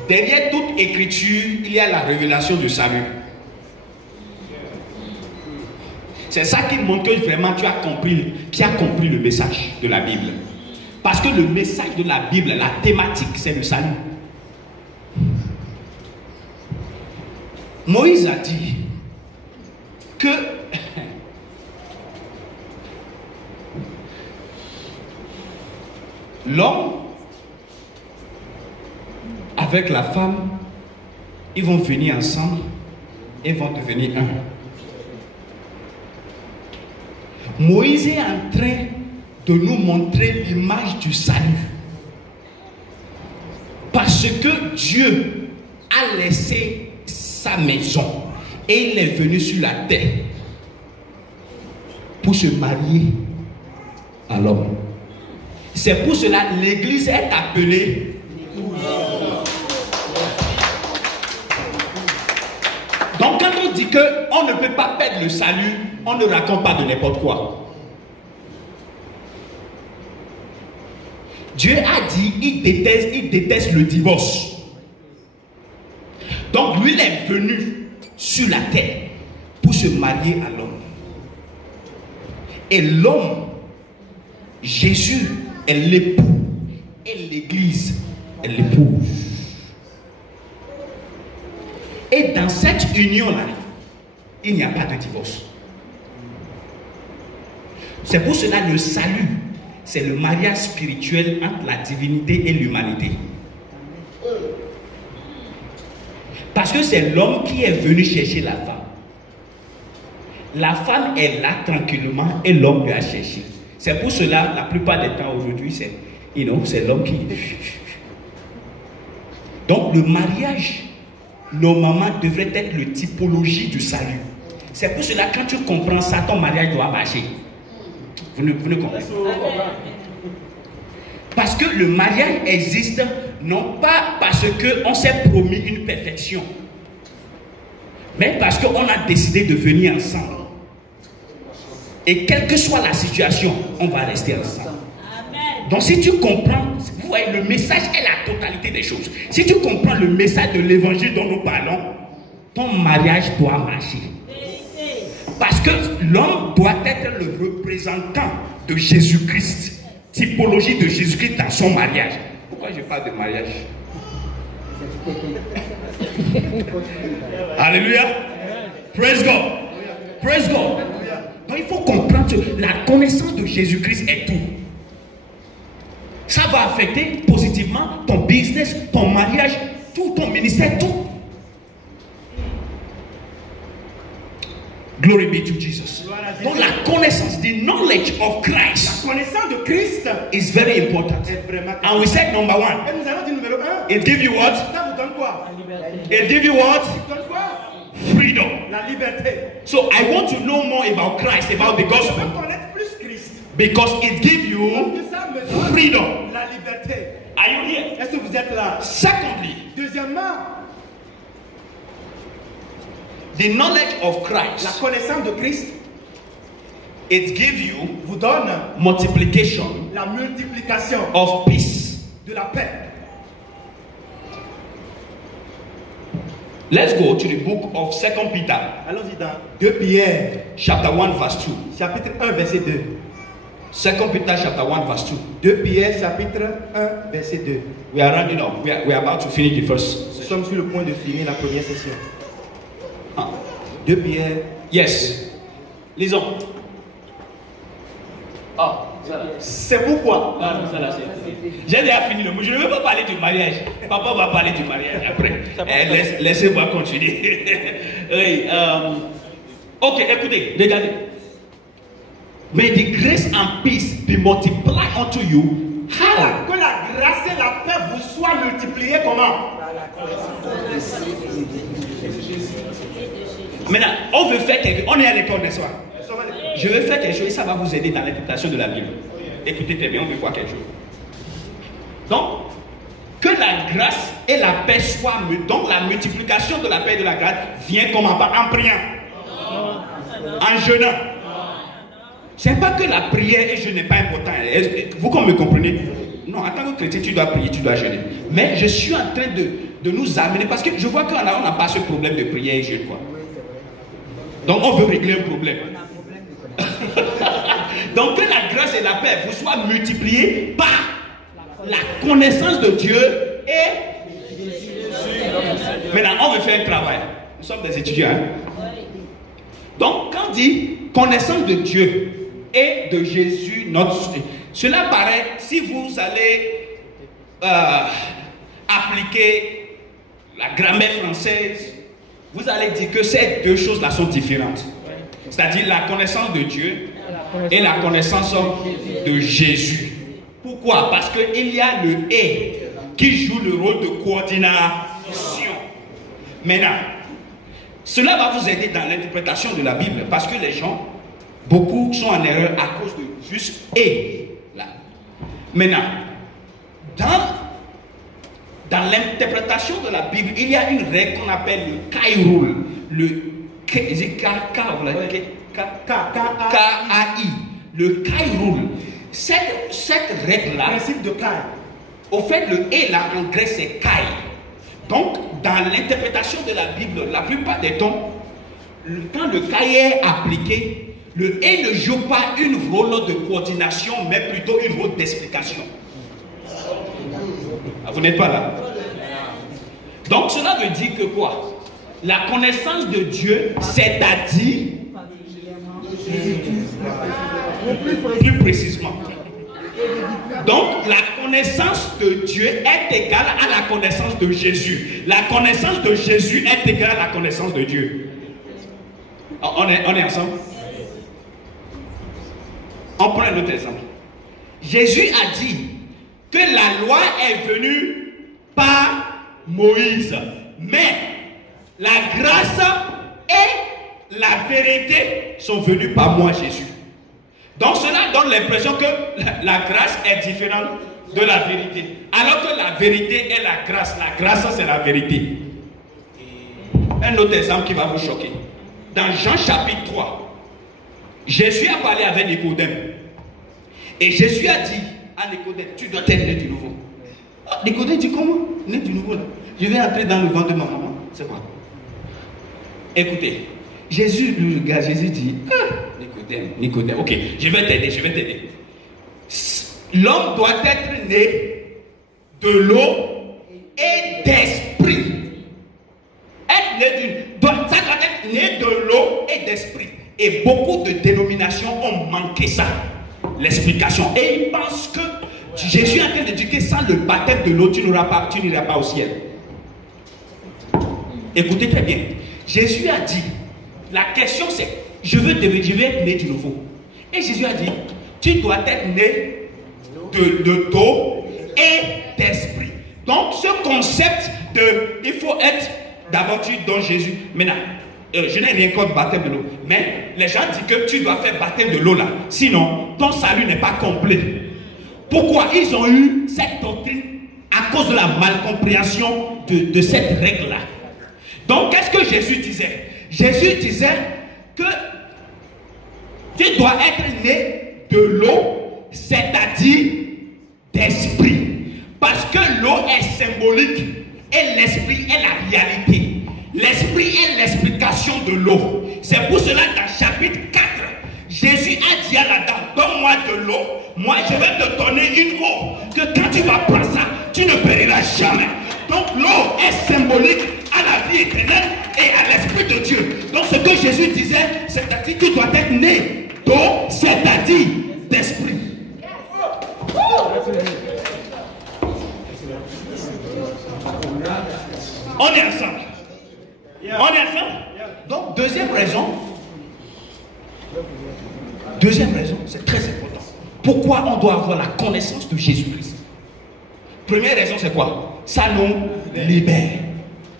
Derrière toute écriture, il y a la révélation du salut. C'est ça qui montre que vraiment tu as compris le message de la Bible. Parce que le message de la Bible, la thématique, c'est le salut. Moïse a dit que l'homme avec la femme, ils vont venir ensemble et vont devenir un. Moïse est en train de nous montrer l'image du salut. Parce que Dieu a laissé sa maison et il est venu sur la terre pour se marier à l'homme. C'est pour cela que l'église est appelée. Donc quand on dit qu'on ne peut pas perdre le salut, on ne raconte pas de n'importe quoi. Dieu a dit il déteste le divorce. Donc lui il est venu sur la terre pour se marier à l'homme. Et l'homme, Jésus, est l'époux et l'église est l'épouse. Et dans cette union-là, il n'y a pas de divorce. C'est pour cela le salut, c'est le mariage spirituel entre la divinité et l'humanité. Parce que c'est l'homme qui est venu chercher la femme. La femme est là tranquillement et l'homme lui a cherché. C'est pour cela, la plupart des temps aujourd'hui, c'est l'homme qui... Donc le mariage, normalement, devrait être le typologie du salut. C'est pour cela, quand tu comprends ça, ton mariage doit marcher. Vous ne comprenez pas. Parce que le mariage existe, non pas parce qu'on s'est promis une perfection, mais parce qu'on a décidé de venir ensemble. Et quelle que soit la situation, on va rester ensemble. Donc si tu comprends, vous voyez, le message est la totalité des choses. Si tu comprends le message de l'évangile dont nous parlons, ton mariage doit marcher. Parce que l'homme doit être le représentant de Jésus-Christ. Typologie de Jésus-Christ dans son mariage. Pourquoi je parle de mariage? Alléluia. Praise God. Praise God. Donc il faut comprendre que la connaissance de Jésus-Christ est tout. Ça va affecter positivement ton business, ton mariage, tout ton ministère, tout. Glory be to Jesus. Donc la connaissance, the knowledge of Christ, la connaissance de Christ is very important. And we said number one. Et nous allons dire numéro 1. It give you what? Ça vous donne quoi? It give you what? Ça vous donne quoi? Freedom. freedom. La liberté. So I want to know more about Christ, about the Je gospel, veux connaître plus Christ. because it gives Parce you que ça me donne freedom. la liberté. Are you here? Est-ce que vous êtes là? Secondly, Deuxièmement, the knowledge of la Christ, connaissance de Christ it gives you vous donne multiplication la multiplication of peace. de la paix. Let's go to the book of 2 Peter, Allons-y dans 2 Pierre, chapter 1, verse 2. chapitre 1, verset 2. 2 Peter, chapter 1, verse 2. 2 Pierre, chapitre 1, verset 2. We are rounding up. We are about to finish the first. Nous sommes sur le point de finir la première session. Ah. 2 Pierre. Yes. Lisons. Ah, ça là. C'est pourquoi. Ah, non, ça là, j'ai déjà fini le mot. Je ne veux pas parler du mariage. Papa va parler du mariage après. Laissez-moi continuer. Oui, ok, écoutez, regardez. May the grace and peace be multiplied unto you. How? Que la grâce et la paix vous soient multipliées comment? Maintenant, on veut faire quelque chose. On est à l'école, n'est-ce pas? Je vais faire quelque chose et ça va vous aider dans l'interprétation de la Bible. Écoutez très bien, on veut voir quelque chose. Donc, que la grâce et la paix soient, donc la multiplication de la paix et de la grâce vient comment? En priant, en jeûnant. C'est pas que la prière et je n'est pas important. Vous comme me comprenez? Non, en tant que chrétien, tu dois prier, tu dois jeûner. Mais je suis en train de nous amener, parce que je vois qu'on n'a pas ce problème de prière et jeûne, quoi. Donc on veut régler un problème. Donc que la grâce et la paix vous soient multipliées par la connaissance de Dieu et... Maintenant, on veut faire un travail. Nous sommes des étudiants. Hein? Donc, quand on dit connaissance de Dieu et de Jésus, notre... Cela paraît, si vous allez appliquer la grammaire française, vous allez dire que ces deux choses-là sont différentes. C'est-à-dire la connaissance de Dieu et la connaissance de Jésus. Pourquoi? Parce qu'il y a le « et » qui joue le rôle de coordination. Maintenant, cela va vous aider dans l'interprétation de la Bible parce que les gens, beaucoup sont en erreur à cause de juste « et ». Maintenant, dans l'interprétation de la Bible, il y a une règle qu'on appelle le Kai rule. Le K-A-I. Le Kai rule. Cette règle-là, Principe de Kai. au fait, le et là en grec c'est Kai. Donc, dans l'interprétation de la Bible, la plupart des temps, quand le Kai est appliqué, le et ne joue pas une rôle de coordination, mais plutôt une rôle d'explication. Vous n'êtes pas là? Donc cela veut dire que quoi? La connaissance de Dieu, c'est-à-dire, plus précisément. Donc la connaissance de Dieu est égale à la connaissance de Jésus. La connaissance de Jésus est égale à la connaissance de Dieu. On est ensemble? On prend un autre exemple. Jésus a dit que la loi est venue par Moïse, mais la grâce et la vérité sont venues par moi, Jésus. Donc cela donne l'impression que la grâce est différente de la vérité, alors que la vérité est la grâce. La grâce, c'est la vérité. Un autre exemple qui va vous choquer. Dans Jean chapitre 3, Jésus a parlé avec Nicodème. Et Jésus a dit à Nicodème, tu dois être né du nouveau. Nicodème dit, comment? Né du nouveau là. Je vais entrer dans le ventre de ma maman. C'est quoi? Écoutez, Jésus le regarde, Jésus dit, Nicodème, ok, je vais t'aider. L'homme doit être né de l'eau et d'esprit. Ça doit être né de l'eau et d'esprit. Et beaucoup de dénominations ont manqué ça, l'explication. Et ils pensent que Jésus est en train de dire que sans le baptême de l'eau, tu n'iras pas au ciel. Écoutez très bien. Jésus a dit, la question c'est, je vais être né du nouveau. Et Jésus a dit, tu dois être né d'eau et d'esprit. Donc ce concept de, il faut être, d'abord tu donnes Jésus. Maintenant, Je n'ai rien contre baptême de l'eau. Mais les gens disent que tu dois faire baptême de l'eau là. Sinon, ton salut n'est pas complet. Pourquoi? Ils ont eu cette doctrine à cause de la malcompréhension de cette règle-là. Donc, qu'est-ce que Jésus disait? Jésus disait que tu dois être né de l'eau, c'est-à-dire d'esprit. Parce que l'eau est symbolique et l'esprit est la réalité. L'esprit est l'explication de l'eau. C'est pour cela dans chapitre 4, Jésus a dit à la dame, donne-moi de l'eau, moi je vais te donner une eau, que quand tu vas prendre ça, tu ne périras jamais. Donc l'eau est symbolique à la vie éternelle et à l'esprit de Dieu. Donc ce que Jésus disait, c'est-à-dire tu dois être né d'eau, c'est-à-dire d'esprit. On est ensemble. On est ensemble. Donc deuxième raison, c'est très important. Pourquoi on doit avoir la connaissance de Jésus-Christ? Première raison, c'est quoi? Ça nous libère.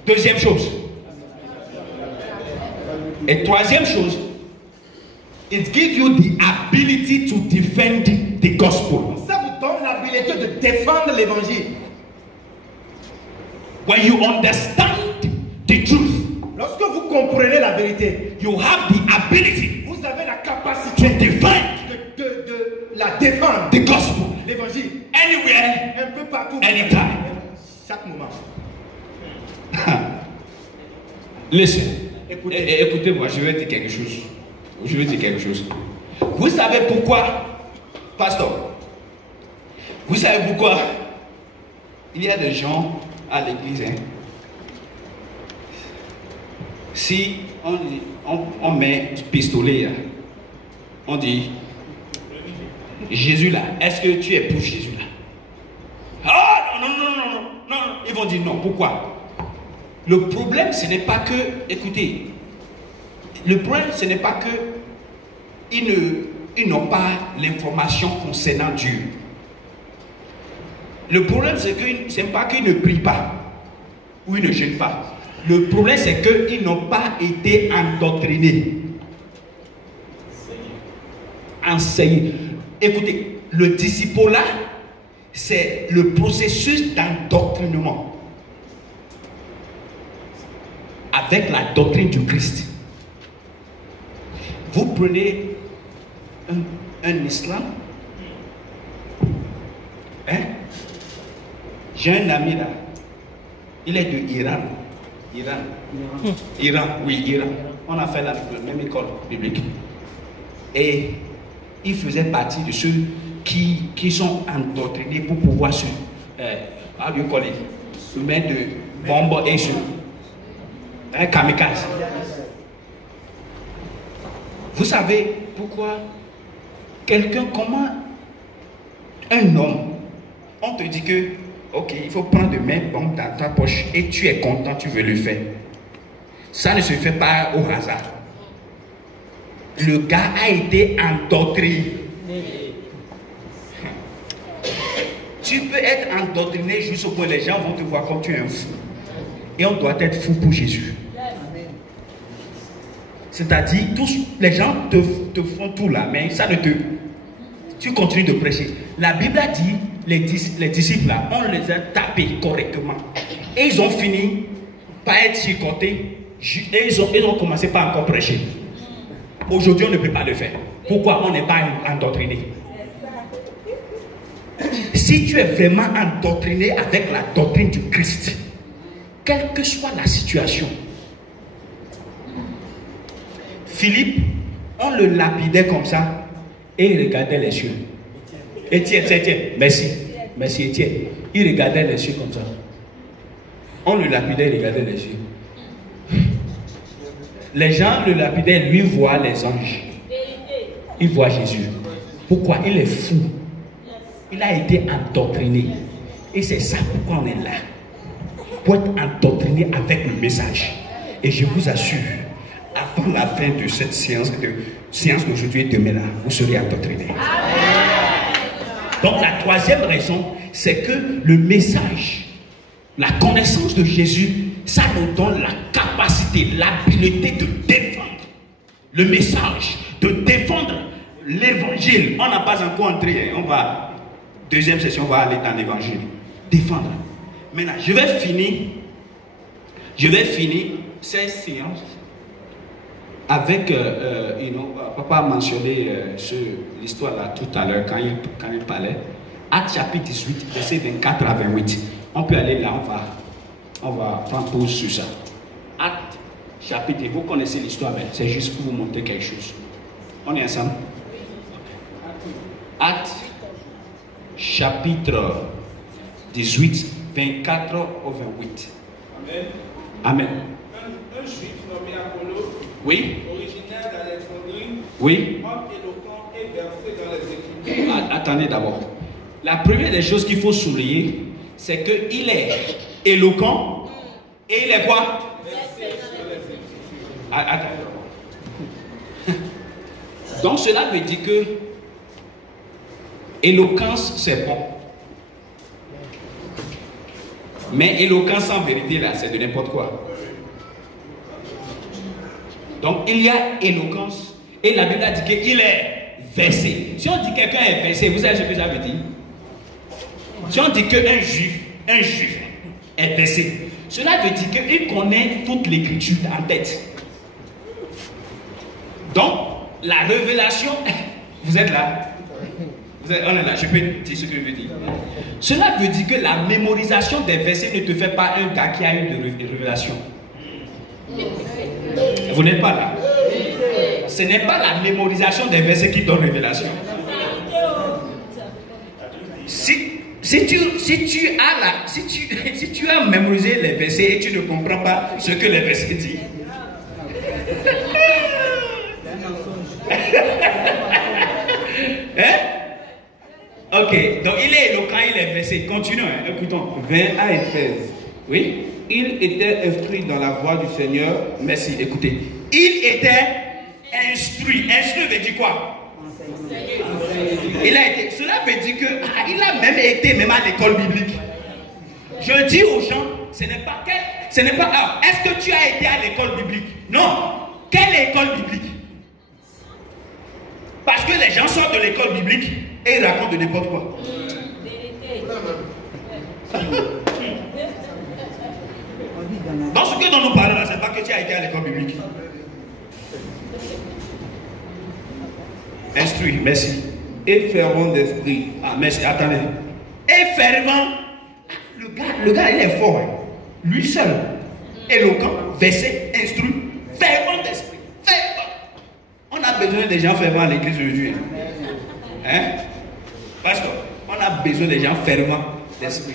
Deuxième chose. Et troisième chose, it gives you the ability to defend the gospel. Ça vous donne l'habilité de défendre l'évangile. When you understand the truth, lorsque vous comprenez la vérité, you have the ability, vous avez la capacité to defend de la défendre. The gospel. L'évangile. Anywhere, un peu partout. Anytime. Chaque moment. Listen. Écoutez-moi, je vais dire quelque chose. Vous savez pourquoi, pasteur? Vous savez pourquoi il y a des gens à l'église, hein? Si on met pistolet là, on dit Jésus là, est-ce que tu es pour Jésus là? Ah non, ils vont dire non. Pourquoi? Le problème ce n'est pas que, écoutez, le problème ce n'est pas que ils n'ont pas l'information concernant Dieu. Le problème c'est pas qu'ils ne prient pas ou ils ne jeûnent pas. Le problème c'est qu'ils n'ont pas été endoctrinés. Enseignés. Écoutez, le disciple-là, c'est le processus d'endoctrinement avec la doctrine du Christ. Vous prenez un islam, hein? J'ai un ami là, il est de Iran. Iran. On a fait la même école biblique. Et il faisait partie de ceux qui sont endoctrinés pour pouvoir se mettre de bombes et un kamikaze. Vous savez pourquoi comment un homme, on te dit que ok, il faut prendre de main bombe dans ta poche et tu es content, tu veux le faire. Ça ne se fait pas au hasard. Le gars a été endoctriné. Tu peux être endoctriné jusqu'au point où les gens vont te voir comme tu es un fou. Et on doit être fou pour Jésus. C'est-à-dire, tous les gens te font tout là, mais ça ne te... Tu continues de prêcher. La Bible a dit, les disciples là, on les a tapés correctement. Et ils ont fini par être chicotés. Et ils ont commencé par encore prêcher. Aujourd'hui, on ne peut pas le faire. Pourquoi? On n'est pas endoctriné. Si tu es vraiment endoctriné avec la doctrine du Christ, quelle que soit la situation, Philippe, on le lapidait comme ça et il regardait les cieux. Étienne, merci Étienne. Il regardait les cieux comme ça. On le lapidait, il regardait les cieux. Les gens le lapidaient, lui voit les anges. Il voit Jésus. Pourquoi? Il est fou. Il a été endoctriné. Et c'est ça pourquoi on est là. Pour être endoctriné avec le message. Et je vous assure, avant la fin de cette séance d'aujourd'hui et demain là, vous serez endoctriné. Donc la troisième raison, c'est que le message, la connaissance de Jésus ça nous donne la capacité, l'habileté de défendre le message, de défendre l'évangile. On n'a pas encore entré, on va, deuxième session, on va aller dans l'évangile. Défendre. Maintenant, je vais finir cette séance avec, papa a mentionné l'histoire là tout à l'heure quand il parlait. Acte chapitre 18, verset 24 à 28. On peut aller là, on va prendre pause sur ça. Acte chapitre, vous connaissez l'histoire, mais c'est juste pour vous montrer quelque chose. On est ensemble? Acte chapitre 18, 24 au 28. Amen. Amen. Un juif nommé Apollo, Oui. originaire d'Alexandrie, Oui. homme éloquent et versé dans les Écritures. Attendez d'abord. La première des choses qu'il faut souligner, c'est qu'il est éloquent et il est quoi? Attends. Donc cela veut dire que éloquence c'est bon. Mais éloquence en vérité là, c'est de n'importe quoi. Donc il y a éloquence et la Bible a dit qu'il est versé. Si on dit quelqu'un est versé, vous savez ce que ça veut dire? Si on dit qu'un juif est versé, cela veut dire qu'il connaît toute l'écriture en tête. Donc, la révélation, vous êtes là? On est là, je peux dire ce que je veux dire. Cela veut dire que la mémorisation des versets ne te fait pas un gars qui a eu de révélation. Vous n'êtes pas là. Ce n'est pas la mémorisation des versets qui donne révélation. Si tu as mémorisé les versets et tu ne comprends pas ce que les versets disent. Hein? Ok, donc il est éloquent, il est versé. Continuons, hein, écoutons. 20 à Éphèse. Oui? Il était instruit dans la voie du Seigneur. Merci, écoutez. Il était instruit. Instruit veut dire quoi? Il a été. Cela veut dire que il a même été même à l'école biblique. Je dis aux gens, ce n'est pas est-ce que tu as été à l'école biblique? Non. Quelle école biblique? Parce que les gens sortent de l'école biblique et ils racontent de n'importe quoi. Dans ce que nous parlons là, c'est pas que tu as été à l'école biblique. Instruit, merci. Et fervent d'esprit. Ah, merci, attendez. Et fervent. Le gars, il est fort. Hein. Lui seul. Éloquent, versé, instruit, fervent d'esprit. Fervent. On a besoin des gens fervents à l'église aujourd'hui. Hein? Pasteur, on a besoin des gens fervents d'esprit.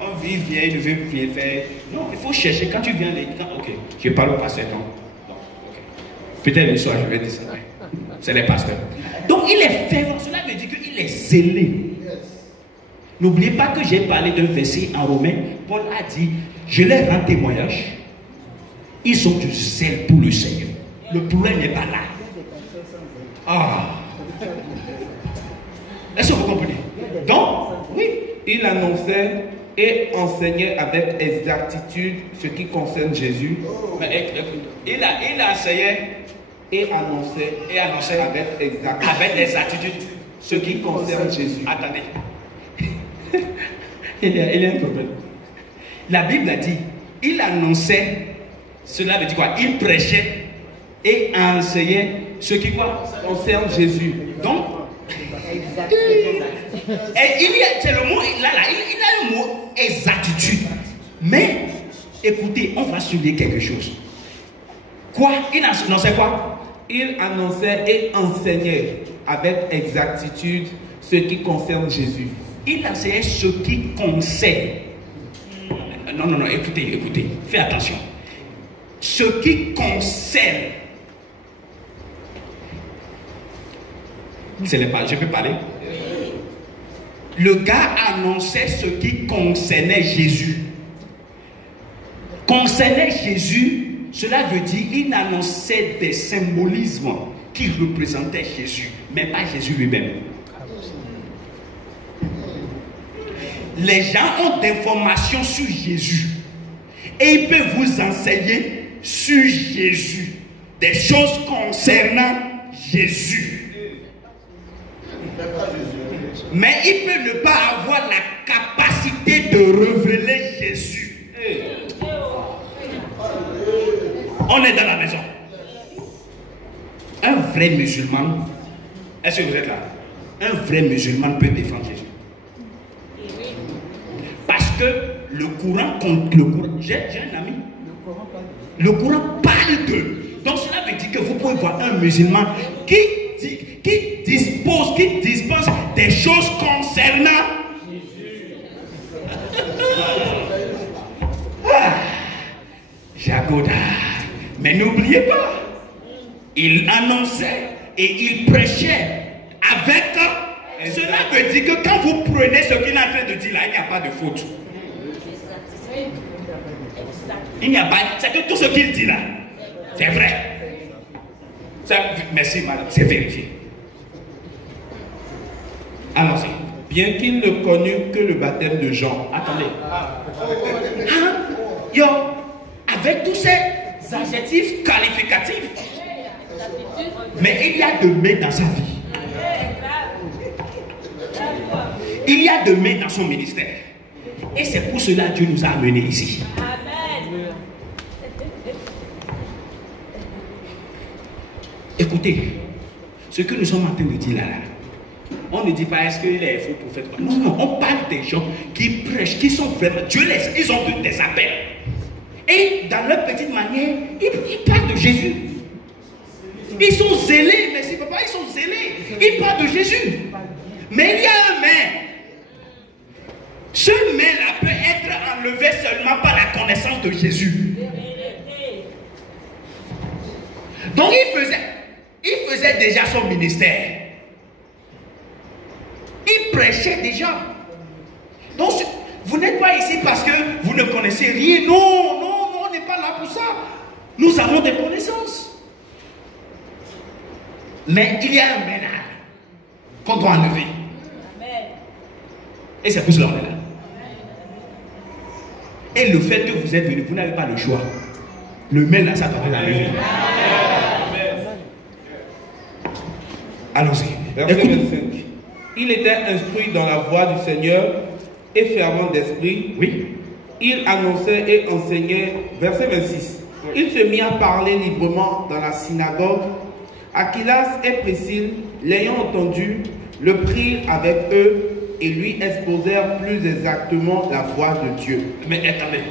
On vit, vient, il ne veut rien faire. Non, il faut chercher. Quand tu viens à l'église, ok, je parle au pasteur. Non, ok. Peut-être le soir, je vais dire ça. C'est les pasteurs. Donc il est fervent, cela veut dire qu'il est zélé. N'oubliez pas que j'ai parlé d'un verset en Romains. Paul a dit, je leur rends témoignage. Ils ont du zèle pour le Seigneur. Le problème n'est pas là. Ah. Est-ce que vous comprenez? Donc, oui, il annonçait et enseignait avec exactitude ce qui concerne Jésus. Mais, il a enseigné et annonçait avec des attitudes ce qui concerne Jésus. Attendez. il y a un problème. La Bible a dit, il annonçait, cela veut dire quoi? Il prêchait et enseignait ce qui quoi? Concerne Jésus. Donc, et c'est le mot, il a le mot exactitude. Mais, écoutez, on va souligner quelque chose. Quoi? Il annonçait quoi? Il annonçait et enseignait avec exactitude ce qui concerne Jésus. Il enseignait ce qui concerne. Non, écoutez, fais attention. Ce qui concerne. Je peux parler? Le gars annonçait ce qui concernait Jésus. Concernait Jésus. Cela veut dire qu'il annonçait des symbolismes qui représentaient Jésus, mais pas Jésus lui-même. Les gens ont des informations sur Jésus, Et il peut vous enseigner sur Jésus, des choses concernant Jésus. Mais il peut ne pas avoir la capacité de révéler Jésus. On est dans la maison. Un vrai musulman, est-ce que vous êtes là? Un vrai musulman peut défendre Jésus. Parce que le Coran, j'ai un ami, le Coran parle d'eux. Donc cela veut dire que vous pouvez voir un musulman qui dispense des choses concernant Jagoda. Mais n'oubliez pas, il annonçait et il prêchait avec. Cela veut dire que quand vous prenez ce qu'il est en train de dire là, il n'y a pas de faute. Il n'y a pas. C'est que tout ce qu'il dit là, c'est vrai. Merci madame, c'est vérifié. Allons-y. Bien qu'il ne connût que le baptême de Jean. Attendez. Yo, avec tous ces adjectifs qualificatifs, mais il y a de mais dans sa vie. Il y a de mais dans son ministère. Et c'est pour cela que Dieu nous a amenés ici. Écoutez, ce que nous sommes en train de dire là, on ne dit pas est-ce qu'il est faux prophète. Non, non, on parle des gens qui prêchent, qui sont vraiment. Dieu les, ils ont des appels. Et dans leur petite manière, ils parlent de Jésus. Ils sont zélés, merci papa, ils sont zélés. Ils parlent de Jésus. Mais il y a un mais. Ce mais-là peut être enlevé seulement par la connaissance de Jésus. Donc il faisait déjà son ministère. Il prêchait déjà. Donc vous n'êtes pas ici parce que vous ne connaissez rien. Non, non, non, on n'est pas là pour ça. Nous avons des connaissances. Mais il y a un mais là qu'on doit enlever. Et c'est pour cela qu'on est là. Et le fait que vous êtes venu, vous n'avez pas le choix. Le mais là, ça doit être enlevé. Allons-y. Verset 25. Il était instruit dans la voie du Seigneur et fervent d'esprit. Oui. Il annonçait et enseignait. Verset 26. Il se mit à parler librement dans la synagogue. Aquilas et Priscille, l'ayant entendu, le prirent avec eux et lui exposèrent plus exactement la voie de Dieu. Mais attendez.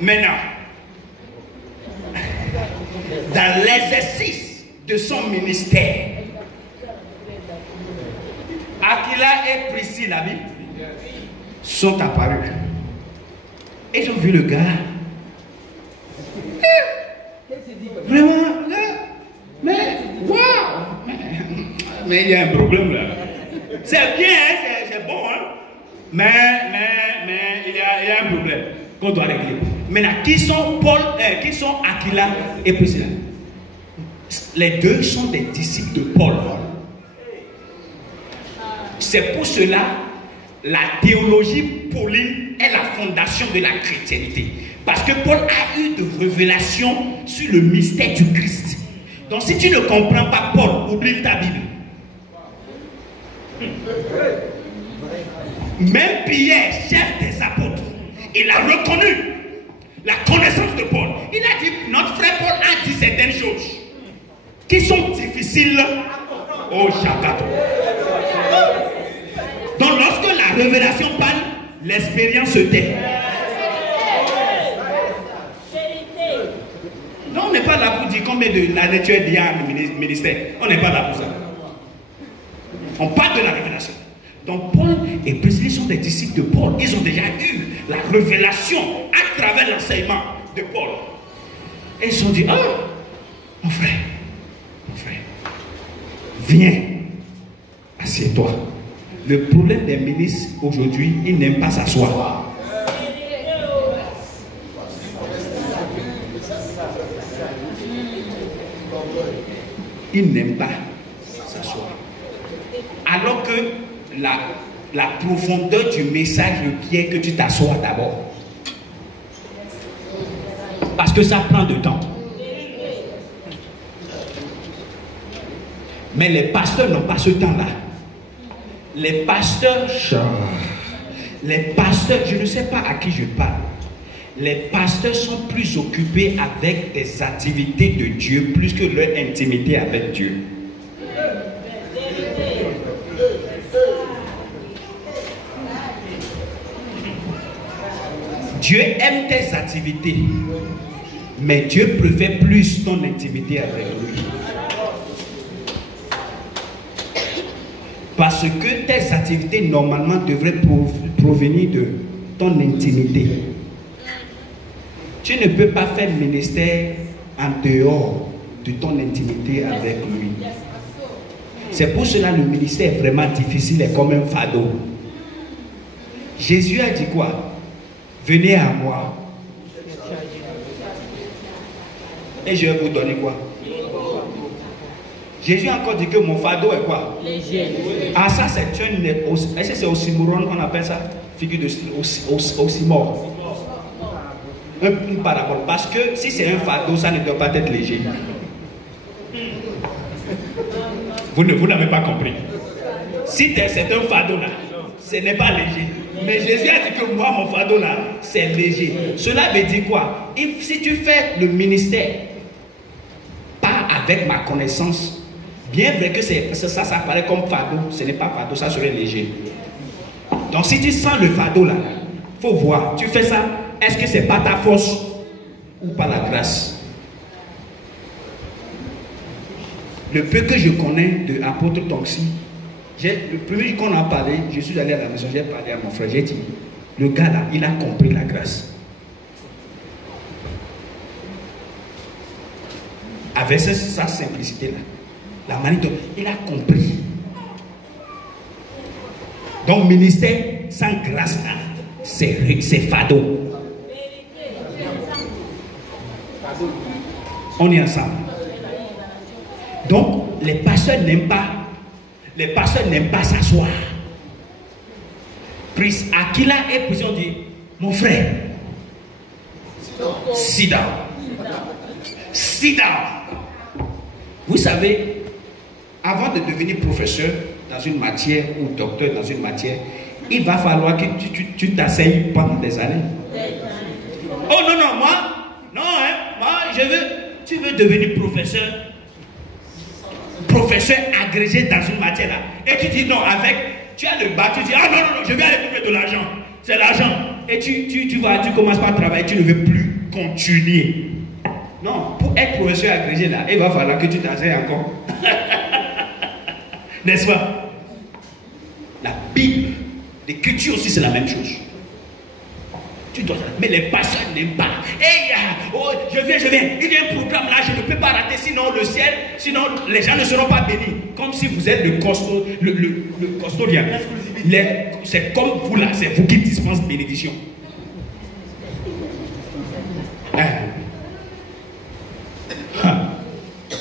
Maintenant, dans l'exercice de son ministère, Aquila et Priscille, la Bible, sont apparus. Et ils ont vu le gars. Vraiment, là. Mais, waouh! Mais il y a un problème là. C'est bien, hein, c'est bon, hein? Mais il y a un problème qu'on doit régler. Maintenant, qui sont Aquila et Priscilla? Les deux sont des disciples de Paul. C'est pour cela la théologie pauline est la fondation de la chrétienté. Parce que Paul a eu de révélations sur le mystère du Christ. Donc si tu ne comprends pas Paul, oublie ta Bible. Même Pierre, chef des apôtres, il a reconnu la connaissance de Paul. Il a dit, notre frère Paul a dit certaines choses qui sont difficiles au Shabbat. Donc lorsque la révélation parle, l'expérience se tait. Non, on n'est pas là pour dire combien de la nature il y a au ministère. On n'est pas là pour ça. On parle de la révélation. Donc Paul et Priscille sont des disciples de Paul. Ils ont déjà eu la révélation à travers l'enseignement de Paul. Et ils se sont dit, ah, mon frère, viens, assieds-toi. Le problème des ministres aujourd'hui, ils n'aiment pas s'asseoir. Ils n'aiment pas s'asseoir. Alors que la profondeur du message requiert que tu t'assoies d'abord. Parce que ça prend du temps. Mais les pasteurs n'ont pas ce temps-là. Les pasteurs, je ne sais pas à qui je parle. Les pasteurs sont plus occupés avec des activités de Dieu plus que leur intimité avec Dieu. Dieu aime tes activités, mais Dieu préfère plus ton intimité avec lui. Parce que tes activités normalement devraient provenir de ton intimité. Tu ne peux pas faire le ministère en dehors de ton intimité avec lui. C'est pour cela que le ministère est vraiment difficile et comme un fardeau. Jésus a dit quoi? Venez à moi. Et je vais vous donner quoi? Jésus a encore dit que mon fardeau est quoi? Léger. Ah, ça c'est une... Est-ce que c'est oxymoron qu'on appelle ça? Figure de oxymore. Une parabole. Parce que si c'est un fardeau, ça ne doit pas être léger. Vous n'avez pas compris. Si c'est un fardeau là, ce n'est pas léger. Mais Jésus a dit que moi, mon fardeau là, c'est léger. Cela veut dire quoi? Si tu fais le ministère, pas avec ma connaissance, bien vrai que ça paraît comme fardeau, ce n'est pas fardeau, ça serait léger. Donc si tu sens le fardeau là, il faut voir, tu fais ça, est-ce que c'est pas ta force ou par la grâce? Le peu que je connais de l'apôtre Tonksi, le premier jour qu'on a parlé, je suis allé à la maison, j'ai parlé à mon frère, j'ai dit, le gars là, il a compris la grâce. Avec sa simplicité là, la manière dont il a compris. Donc, ministère sans grâce là, c'est fado. On est ensemble. Donc, les pasteurs n'aiment pas s'asseoir. Pris Aquila et puis on dit, mon frère, sit down. Sit down. Vous savez, avant de devenir professeur dans une matière ou docteur dans une matière, il va falloir que tu t'asseyes pendant des années. Oh non, non, moi, tu veux devenir professeur agrégé dans une matière là, et tu dis non, tu as le bac, tu dis ah non, je vais aller trouver de l'argent, c'est l'argent, et tu commences par travailler, tu ne veux plus continuer. Non, pour être professeur agrégé là, il va falloir que tu t'asseyes encore. N'est-ce pas? La Bible, l'écriture aussi c'est la même chose. Tu dois, mais les pasteurs n'aiment pas. Hey, je viens. Il y a un programme là, je ne peux pas rater, sinon le ciel, sinon les gens ne seront pas bénis. Comme si vous êtes le custodien. C'est comme vous là, c'est vous qui dispensez bénédiction.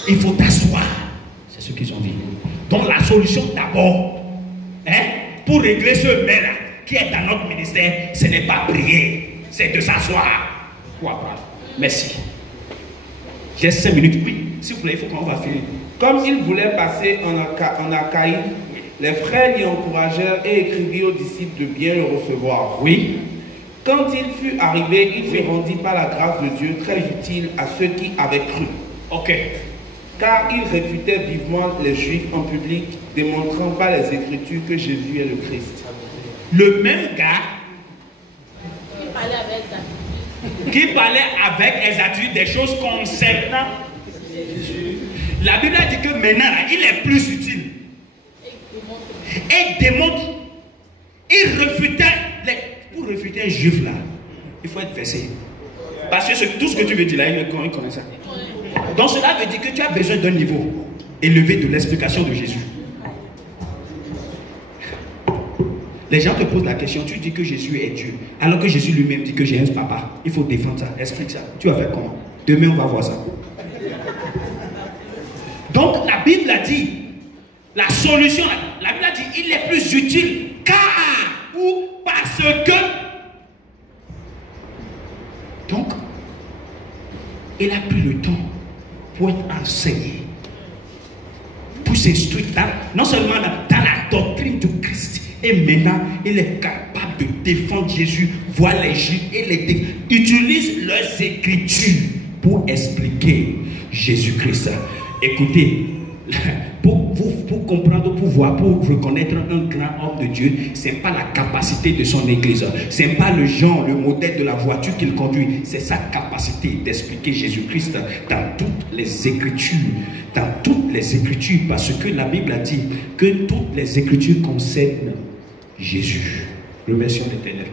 Il faut t'asseoir. C'est ce qu'ils ont dit. Donc la solution d'abord, pour régler ce mail là, qui est dans notre ministère, ce n'est pas prier, c'est de s'asseoir. Merci. J'ai 5 minutes. Oui, s'il vous plaît, il faut qu'on va finir. Comme il voulait passer en Achaïe, les frères l'y encouragèrent et écrivirent aux disciples de bien le recevoir. Oui. Quand il fut arrivé, il se rendit par la grâce de Dieu très utile à ceux qui avaient cru. Ok. Car il réfutait vivement les Juifs en public, démontrant par les Écritures que Jésus est le Christ. Le même gars qui parlait avec Esaü des choses concernant Jésus. La Bible a dit que maintenant là, il est plus utile. Et démontre, il refutait, pour refuter un juif là, il faut être versé. Parce que tout ce que tu veux dire là, il connaît ça. Donc cela veut dire que tu as besoin d'un niveau élevé de l'explication de Jésus. Les gens te posent la question, tu dis que Jésus est Dieu, alors que Jésus lui-même dit que j'ai un papa. Il faut défendre ça, explique ça. Tu vas faire comment? Demain, on va voir ça. Donc, la Bible a dit, la solution, la Bible a dit, il est plus utile car ou parce que. Donc, il a pris le temps pour être enseigné, pour s'instruire non seulement dans la doctrine de Christ, et maintenant il est capable de défendre Jésus, voir les Juifs et les utilise leurs écritures pour expliquer Jésus-Christ. Écoutez, pour comprendre, pour voir, pour reconnaître un grand homme de Dieu, ce n'est pas la capacité de son église, ce n'est pas le genre, le modèle de la voiture qu'il conduit, c'est sa capacité d'expliquer Jésus-Christ dans toutes les Écritures. Dans toutes les Écritures, parce que la Bible a dit que toutes les Écritures concernent Jésus. Remercions l'Éternel.